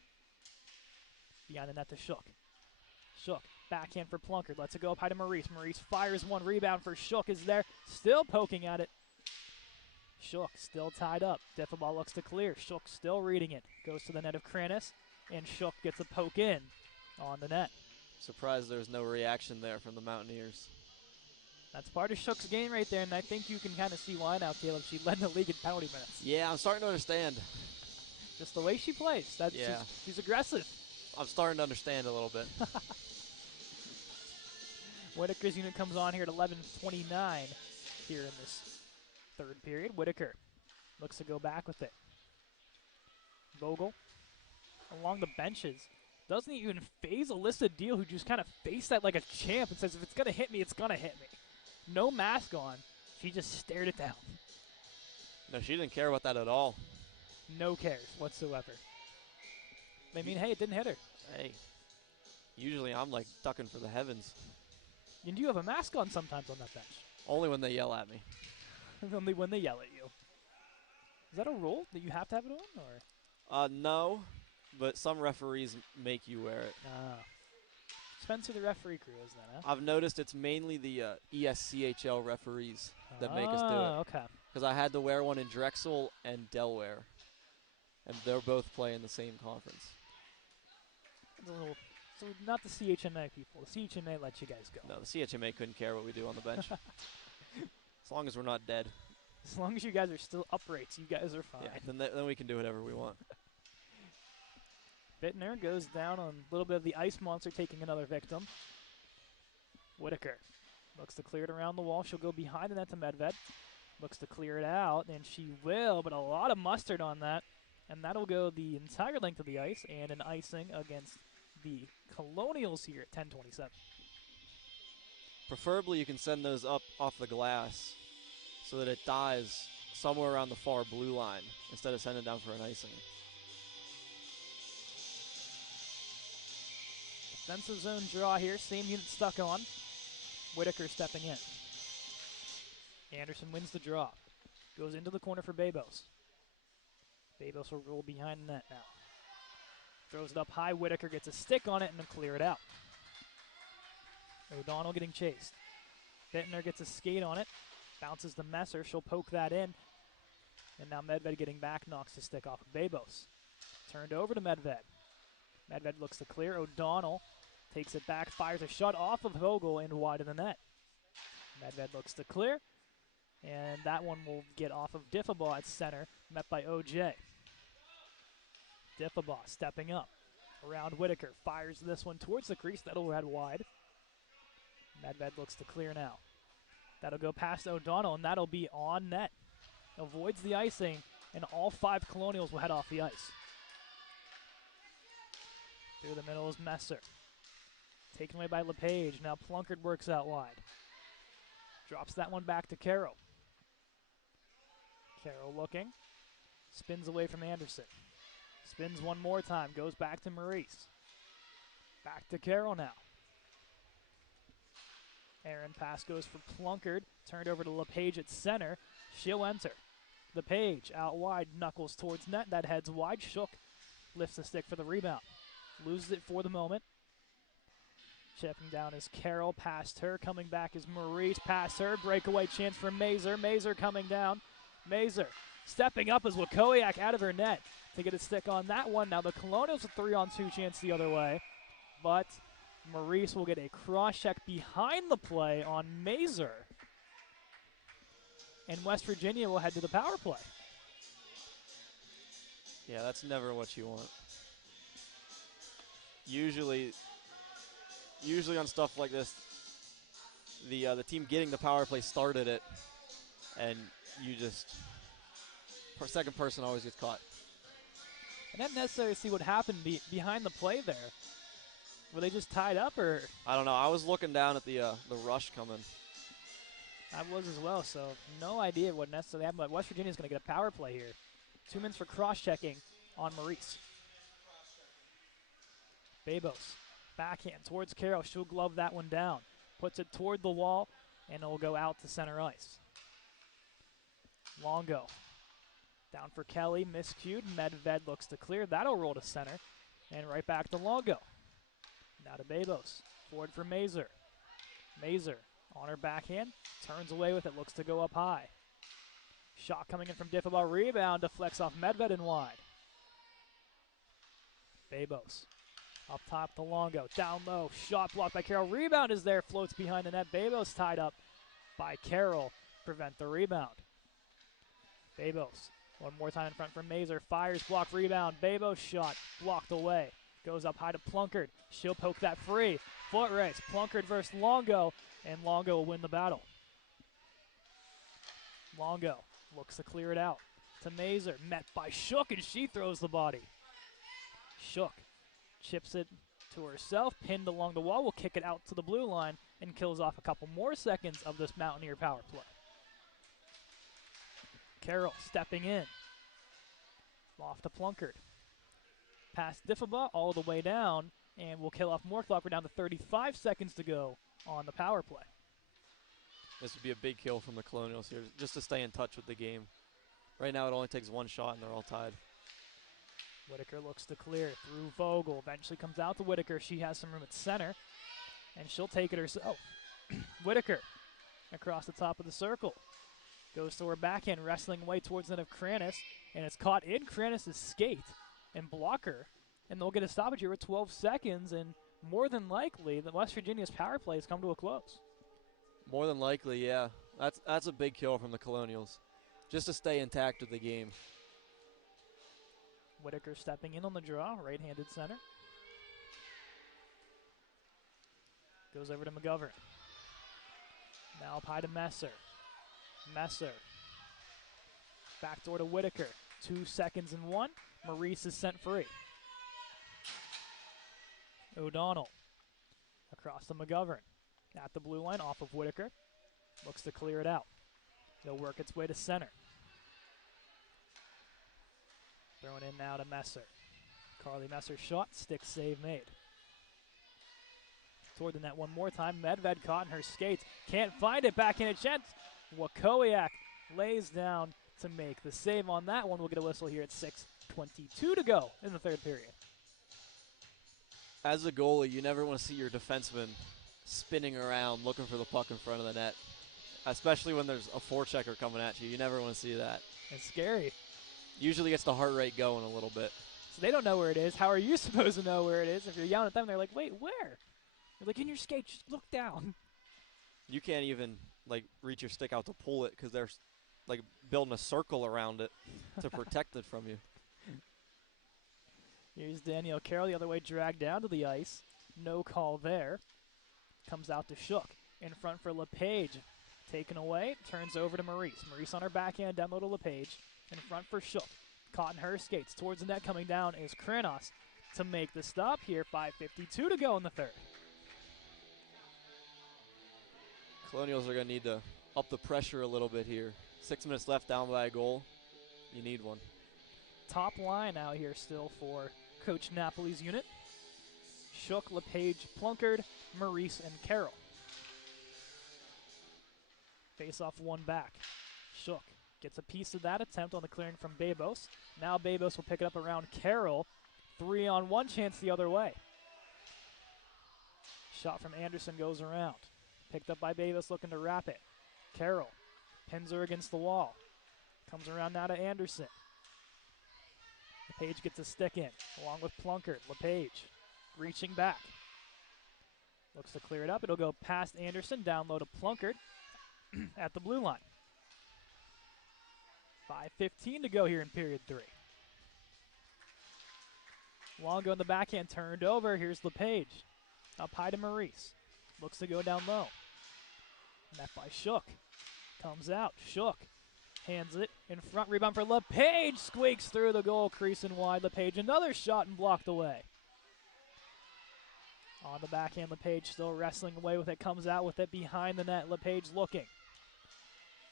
Behind the net to Shook. Shook, backhand for Plunkard, lets it go up high to Maurice. Maurice fires one, rebound for Shook is there, still poking at it. Shook still tied up. Diffabaugh looks to clear. Shook still reading it. Goes to the net of Kranis, and Shook gets a poke in on the net. Surprised there's no reaction there from the Mountaineers. That's part of Shook's game right there, and I think you can kind of see why now, Caleb. She led the league in penalty minutes. Yeah, I'm starting to understand. Just the way she plays. Yeah. She's aggressive. I'm starting to understand a little bit. Whitaker's unit comes on here at 11:29 here in this third period. Whitaker looks to go back with it. Vogel along the benches. Doesn't even phase Alyssa Deal, who just kind of faced that like a champ and says, if it's going to hit me, it's going to hit me. No mask on. She just stared it down. No, she didn't care about that at all. No cares whatsoever. I mean, hey, it didn't hit her. Hey, usually I'm like ducking for the heavens. And you have a mask on sometimes on that bench. Only when they yell at me. Only when they yell at you. Is that a rule that you have to have it on, or? No, but some referees make you wear it. Spencer, the referee crew, is that? Huh? I've noticed it's mainly the ESCHL referees that make us do it. Okay. Because I had to wear one in Drexel and Delaware, and they're both playing the same conference. So not the CHMA people. The CHMA lets you guys go. No, the CHMA couldn't care what we do on the bench. As long as we're not dead. As long as you guys are still uprights, you guys are fine. Yeah, then we can do whatever we want. Bittner goes down on a little bit of the ice monster, taking another victim. Whitaker looks to clear it around the wall. She'll go behind the net to Medved. Looks to clear it out, and she will, but a lot of mustard on that. And that'll go the entire length of the ice, and an icing against the Colonials here at 10:27. Preferably you can send those up off the glass so that it dies somewhere around the far blue line instead of sending it down for an icing. Defensive zone draw here, same unit stuck on. Whitaker stepping in. Anderson wins the draw. Goes into the corner for Babos. Babos will roll behind the net now. Throws it up high. Whitaker gets a stick on it and then clear it out. O'Donnell getting chased. Bittner gets a skate on it. Bounces to Messer. She'll poke that in. And now Medved getting back, knocks the stick off of Babos. Turned over to Medved. Medved looks to clear. O'Donnell takes it back, fires a shot off of Vogel and wide of the net. Medved looks to clear. And that one will get off of Diffabaugh at center, met by OJ. Diffabaugh stepping up. Around Whitaker, fires this one towards the crease. That'll head wide. Medved looks to clear now. That'll go past O'Donnell, and that'll be on net. Avoids the icing, and all 5 Colonials will head off the ice. Through the middle is Messer. Taken away by LePage. Now Plunkard works out wide. Drops that one back to Carroll. Carroll looking. Spins away from Anderson. Spins one more time. Goes back to Maurice. Back to Carroll now. Aaron pass goes for Plunkard. Turned over to LePage at center. She'll enter. LePage out wide. Knuckles towards net. That heads wide. Shook lifts the stick for the rebound. Loses it for the moment. Checking down is Carroll. Past her. Coming back is Maurice. Past her. Breakaway chance for Mazer. Mazer coming down. Mazer stepping up as Wakowiak out of her net to get a stick on that one. Now the Colonials a 3-on-2 chance the other way. But Maurice will get a cross check behind the play on Mazer. And West Virginia will head to the power play. Yeah, that's never what you want. Usually on stuff like this, the team getting the power play started it, and you just, second person always gets caught. I didn't necessarily see what happened behind the play there. Were they just tied up, or? I don't know. I was looking down at the rush coming. I was as well, so no idea what necessarily happened, but West Virginia's going to get a power play here. 2 minutes for cross-checking on Maurice. Babos, backhand towards Carroll. She'll glove that one down. Puts it toward the wall, and it will go out to center ice. Longo. Down for Kelly, miscued. Medved looks to clear. That'll roll to center. And right back to Longo. Now to Babos. Forward for Mazer. Mazer on her backhand. Turns away with it. Looks to go up high. Shot coming in from Diffabaugh. Rebound deflects off Medved and wide. Babos. Up top to Longo. Down low. Shot blocked by Carroll. Rebound is there. Floats behind the net. Babos tied up by Carroll. Prevent the rebound. Babos. One more time in front for Mazer. Fires, block, rebound. Babos shot. Blocked away. Goes up high to Plunkard. She'll poke that free. Foot race. Plunkard versus Longo. And Longo will win the battle. Longo looks to clear it out. To Mazer. Met by Shook, and she throws the body. Shook chips it to herself. Pinned along the wall. Will kick it out to the blue line and kills off a couple more seconds of this Mountaineer power play. Carroll stepping in. Off to Plunkard. Past Diffabaugh all the way down, and we'll kill off more clock. We're down to 35 seconds to go on the power play. This would be a big kill from the Colonials here, just to stay in touch with the game. Right now it only takes one shot and they're all tied. Whitaker looks to clear through Vogel. Eventually comes out to Whitaker. She has some room at center, and she'll take it herself. Whitaker across the top of the circle. Goes to her backhand, wrestling away towards the end of Kranis, and it's caught in Kranis' skate and blocker, and they'll get a stoppage here with 12 seconds, and more than likely, the West Virginia's power play has come to a close. More than likely, yeah. That's a big kill from the Colonials, just to stay intact with the game. Whitaker stepping in on the draw, right-handed center. Goes over to McGovern. Now up high to Messer. Messer. Backdoor to Whitaker. 2 seconds and 1. Maurice is sent free. O'Donnell. Across to McGovern. At the blue line, off of Whitaker. Looks to clear it out. It'll work its way to center. Thrown in now to Messer. Carly Messer shot, stick save made. Toward the net one more time. Medved caught in her skates. Can't find it. Back in a chance. Wakowiak lays down to make the save on that one. We'll get a whistle here at 6:22 to go in the third period. As a goalie, you never want to see your defenseman spinning around looking for the puck in front of the net, especially when there's a forechecker coming at you. You never want to see that. It's scary. Usually gets the heart rate going a little bit. So they don't know where it is. How are you supposed to know where it is? If you're yelling at them, they're like, wait, where? You're like, in your skate, just look down. You can't even like reach your stick out to pull it because they're like building a circle around it to protect it from you. Here's Danielle Carroll the other way, dragged down to the ice. No call there. Comes out to Shook. In front for LePage. Taken away, turns over to Maurice. Maurice on her backhand, down low to LePage. In front for Shook. Caught in her skates. Towards the net coming down is Kranos to make the stop here. 5:52 to go in the third. Colonials are going to need to up the pressure a little bit here. 6 minutes left, down by a goal. You need one. Top line out here still for Coach Napoli's unit. Shook, LePage, Plunkard, Maurice, and Carroll. Face off one back. Shook gets a piece of that attempt on the clearing from Babos. Now Babos will pick it up around Carroll. 3-on-1 chance the other way. Shot from Anderson goes around. Picked up by Babos looking to wrap it. Carroll pins her against the wall. Comes around now to Anderson. LePage gets a stick in, along with Plunkard. LePage reaching back. Looks to clear it up. It'll go past Anderson, down low to Plunkard at the blue line. 5:15 to go here in period 3. Longo in the backhand, turned over. Here's LePage. Up high to Maurice. Looks to go down low. Met by Shook. Comes out. Shook hands it in front. Rebound for LePage. Squeaks through the goal crease and wide. LePage another shot and blocked away. On the backhand, LePage still wrestling away with it. Comes out with it behind the net. LePage looking.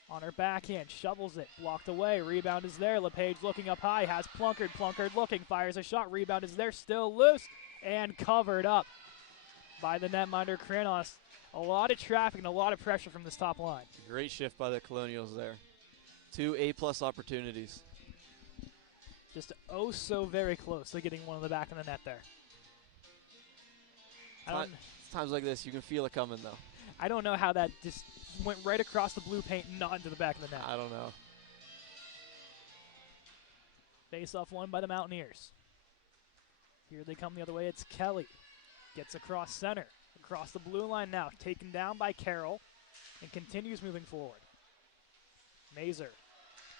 On her backhand, shovels it. Blocked away. Rebound is there. LePage looking up high. Has Plunkard. Plunkard looking. Fires a shot. Rebound is there. Still loose. And covered up by the netminder, Kranos. A lot of traffic and a lot of pressure from this top line. Great shift by the Colonials there. 2 A+ opportunities. Just oh so very close to getting one in the back of the net there. It's times like this, you can feel it coming, though. I don't know how that just went right across the blue paint and not into the back of the net. I don't know. Face-off won by the Mountaineers. Here they come the other way. It's Kelly. Gets across center. Across the blue line now. Taken down by Carroll and continues moving forward. Mazer.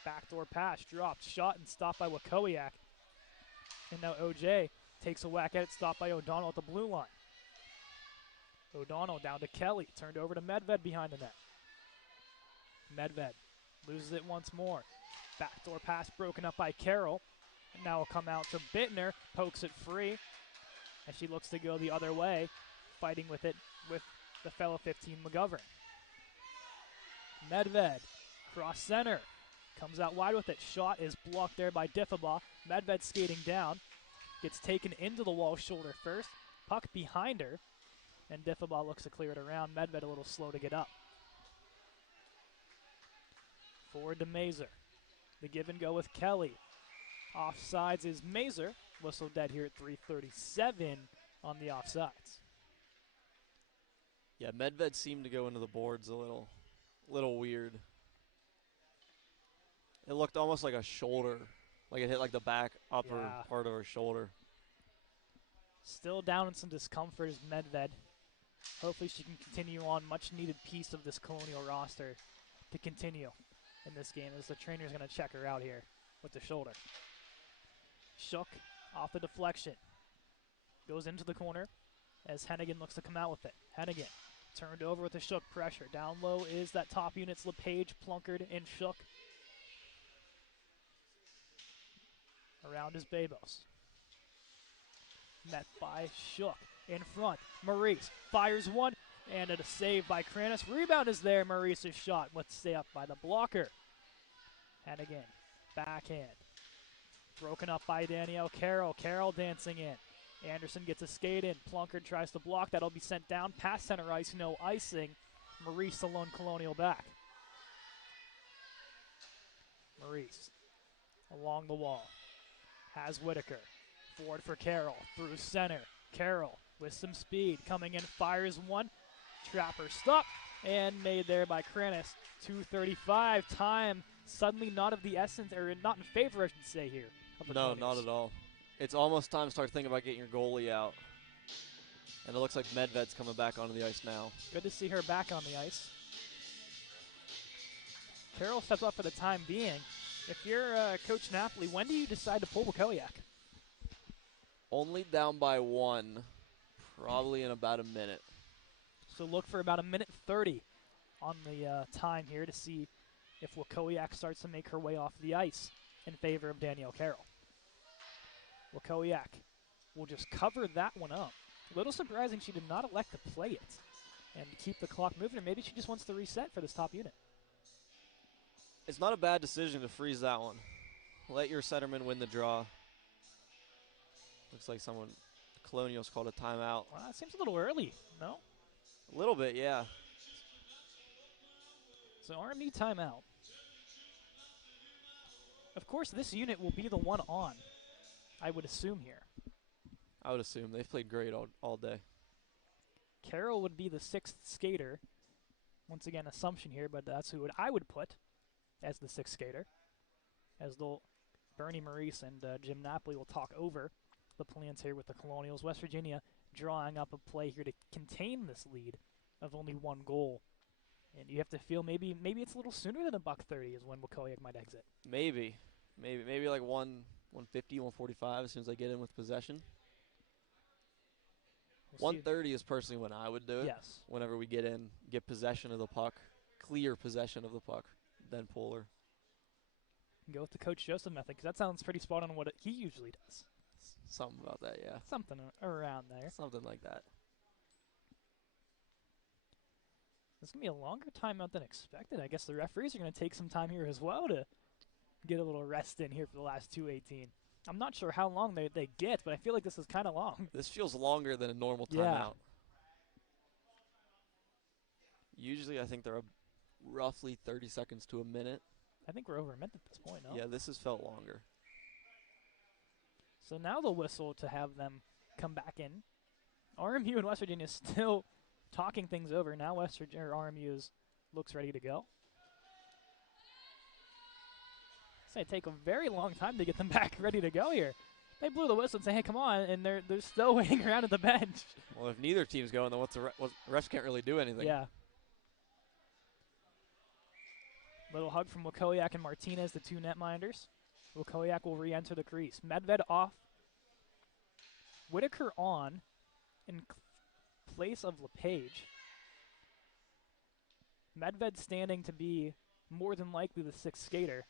Backdoor pass. Dropped. Shot and stopped by Wakowiak. And now OJ takes a whack at it. Stopped by O'Donnell at the blue line. O'Donnell down to Kelly. Turned over to Medved behind the net. Medved loses it once more. Backdoor pass broken up by Carroll. And now will come out to Bittner. Pokes it free. And she looks to go the other way. Fighting with it with the fellow 15 McGovern. Medved. Cross center. Comes out wide with it. Shot is blocked there by Diffaba. Medved skating down. Gets taken into the wall shoulder first. Puck behind her. And Diffaba looks to clear it around. Medved a little slow to get up. Forward to Mazer. The give and go with Kelly. Offsides is Mazer. Whistle dead here at 3:37 on the offsides. Yeah, Medved seemed to go into the boards a little weird. It looked almost like a shoulder, like it hit like the back upper part of her shoulder. Still down in some discomfort is Medved. Hopefully she can continue on, much needed piece of this Colonial roster to continue in this game as the trainer's going to check her out here with the shoulder. Shook off the deflection. Goes into the corner as Hennigan looks to come out with it. Hennigan turned over with the Shook pressure. Down low is that top unit's LePage, Plunkard, and Shook. Around is Babos. Met by Shook. In front, Maurice fires one, and a save by Kranis. Rebound is there, Maurice's shot. Let's stay up by the blocker. And again, backhand. Broken up by Danielle Carroll. Carroll dancing in. Anderson gets a skate in. Plunkard tries to block. That'll be sent down past center ice. No icing. Maurice alone, Colonial back. Maurice along the wall. Has Whitaker. Forward for Carroll. Through center. Carroll with some speed. Coming in, fires one. Trapper stop. And made there by Kranis. 2:35. Time suddenly not of the essence, or not in favor, I should say, here. No, not at all. It's almost time to start thinking about getting your goalie out. And it looks like Medved's coming back onto the ice now. Good to see her back on the ice. Carroll steps up for the time being. If you're Coach Napoli, when do you decide to pull Wakowiak? Only down by one, probably in about a minute. So look for about 1:30 on the time here to see if Wakowiak starts to make her way off the ice in favor of Danielle Carroll. Wakowiak will just cover that one up. A little surprising she did not elect to play it and keep the clock moving, or maybe she just wants to reset for this top unit. It's not a bad decision to freeze that one. Let your centerman win the draw. Looks like Colonial's called a timeout. Well, that seems a little early, no? A little bit, yeah. So RMU timeout. Of course, this unit will be the one on, I would assume here. I would assume. They've played great all day. Carroll would be the 6th skater. Once again, assumption here, but that's who I would put as the 6th skater. As Bernie Maurice and Jim Napoli will talk over the plans here with the Colonials. West Virginia drawing up a play here to contain this lead of only one goal. And you have to feel maybe it's a little sooner than $1:30 is when Wakowiak might exit. Maybe like 150, 145 as soon as I get in with possession. 1:30 is personally when I would do it. Yes. Whenever we get in, get possession of the puck, clear possession of the puck, then pull her. Go with the Coach Joseph method, because that sounds pretty spot on what he usually does. Something about that, yeah. Something around there. Something like that. It's going to be a longer timeout than expected. I guess the referees are going to take some time here as well to get a little rest in here for the last 2:18. I'm not sure how long they get, but I feel like this is kind of long. This feels longer than a normal timeout. Yeah. Usually I think they're roughly 30 seconds to a minute. I think we're over a minute at this point, no? Yeah, this has felt longer. So now the whistle to have them come back in. RMU and West Virginia still talking things over. Now RMU looks ready to go. It's going to take a very long time to get them back ready to go here. They blew the whistle and say, hey, come on, and they're still waiting around at the bench. Well, if neither team's going, then refs can't really do anything. Yeah. Little hug from Wakowiak and Martinez, the two netminders. Wakowiak will re-enter the crease. Medved off. Whitaker on in place of LePage. Medved standing to be more than likely the 6th skater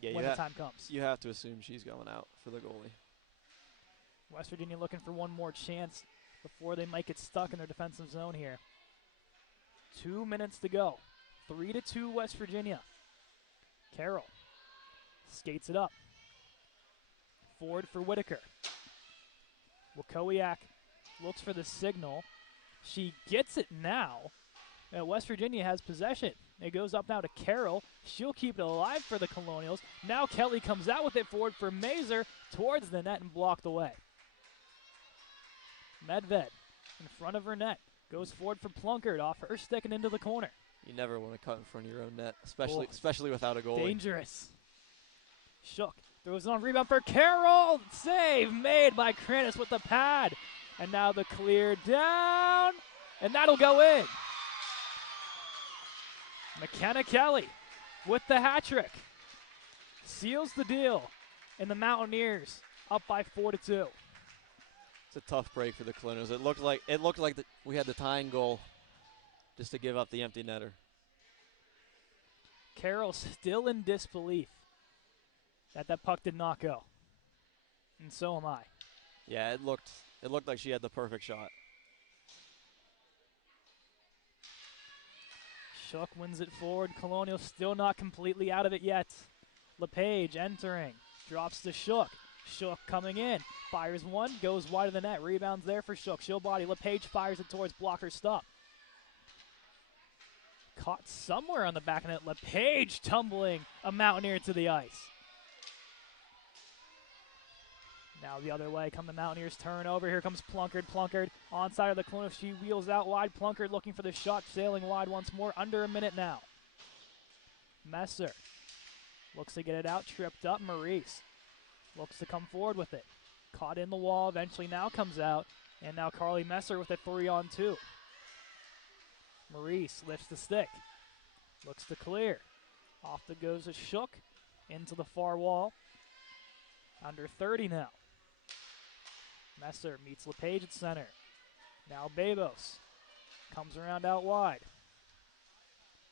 when the time comes. You have to assume she's going out for the goalie. West Virginia looking for one more chance before they might get stuck in their defensive zone here. 2 minutes to go. 3-2 West Virginia. Carroll skates it up. Forward for Whitaker. Wakowiak looks for the signal. She gets it now. West Virginia has possession. It goes up now to Carroll. She'll keep it alive for the Colonials. Now Kelly comes out with it forward for Mazer towards the net and blocked away. Medved in front of her net. Goes forward for Plunkard off her stick and into the corner. You never want to cut in front of your own net, especially without a goalie. Dangerous. Shook throws it on rebound for Carroll. Save made by Kranis with the pad. And now the clear down, and that'll go in. McKenna Kelly with the hat trick. Seals the deal, and the Mountaineers up by 4-2. It's a tough break for the Colonials. It looked like we had the tying goal just to give up the empty netter. Carroll still in disbelief that puck did not go. And so am I. Yeah, it looked like she had the perfect shot. Shook wins it forward. Colonial still not completely out of it yet. LePage entering. Drops to Shook. Shook coming in. Fires one. Goes wide of the net. Rebounds there for Shook. She'll body. LePage fires it towards blocker stop. Caught somewhere on the back of net. LePage tumbling a Mountaineer to the ice. Now the other way come the Mountaineers turnover. Here comes Plunkard. Plunkard on side of the Colonial. She wheels out wide. Plunkard looking for the shot. Sailing wide once more. Under a minute now. Messer looks to get it out. Tripped up. Maurice looks to come forward with it. Caught in the wall. Eventually now comes out. And now Carly Messer with a 3-on-2. Maurice lifts the stick. Looks to clear. Off the goes a Shook. Into the far wall. Under 30 now. Messer meets LePage at center. Now Babos comes around out wide.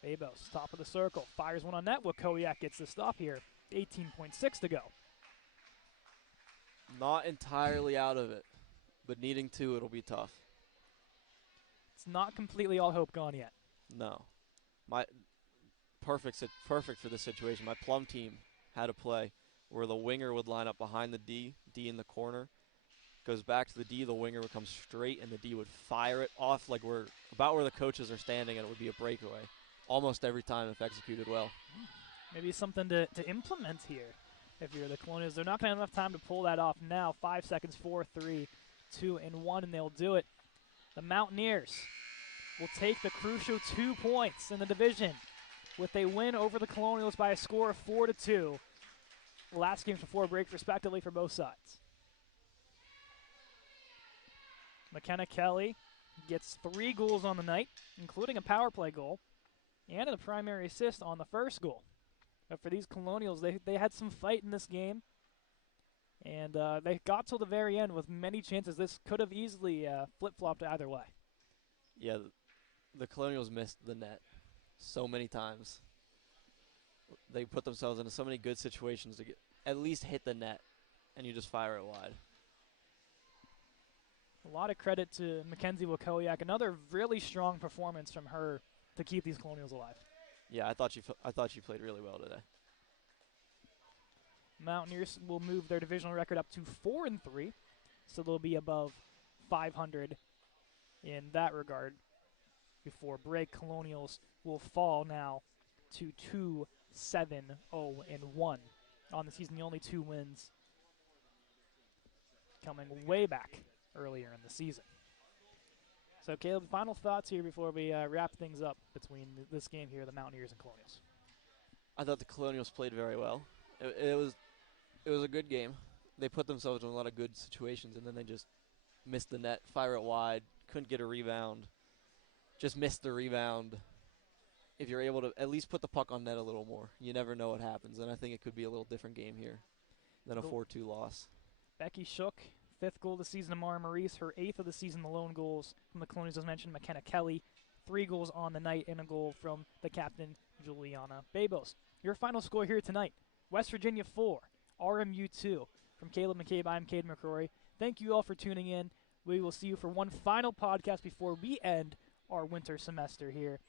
Babos, top of the circle, fires one on net. Wakowiak gets the stop here. 18.6 to go. Not entirely out of it, but needing to, it'll be tough. It's not completely all hope gone yet. No. My perfect for this situation. My Plum team had a play where the winger would line up behind the D in the corner. Goes back to the D, the winger would come straight, and the D would fire it off like we're about where the coaches are standing, and it would be a breakaway. Almost every time if executed well. Maybe something to implement here if you're the Colonials. They're not going to have enough time to pull that off now. 5 seconds, 4, 3, 2, and 1, and they'll do it. The Mountaineers will take the crucial 2 points in the division with a win over the Colonials by a score of 4-2. The last games before break, respectively, for both sides. McKenna Kelly gets 3 goals on the night, including a power play goal and a primary assist on the first goal. But for these Colonials, they had some fight in this game, and they got till the very end with many chances. This could have easily flip-flopped either way. Yeah, the Colonials missed the net so many times. They put themselves into so many good situations to at least hit the net, and you just fire it wide. A lot of credit to Mackenzie Wakowiak. Another really strong performance from her to keep these Colonials alive. Yeah, I thought she played really well today. Mountaineers will move their divisional record up to 4-3, so they'll be above 500 in that regard. Before break, Colonials will fall now to 2-7-0-1 on the season. The only 2 wins coming way back earlier in the season. So, Caleb, final thoughts here before we wrap things up between this game here, the Mountaineers and Colonials. I thought the Colonials played very well. It was a good game. They put themselves in a lot of good situations, and then they just missed the net, fire it wide, couldn't get a rebound, just missed the rebound. If you're able to at least put the puck on net a little more, you never know what happens, and I think it could be a little different game here than a 4-2 loss. Becky Shook, 5th goal of the season. Amara Maurice, her 8th of the season. The lone goals from the Colonials, as mentioned. McKenna Kelly, 3 goals on the night, and a goal from the captain, Juliana Babos. Your final score here tonight: West Virginia 4, RMU 2. From Caleb McCabe, I'm Cade McCrory. Thank you all for tuning in. We will see you for one final podcast before we end our winter semester here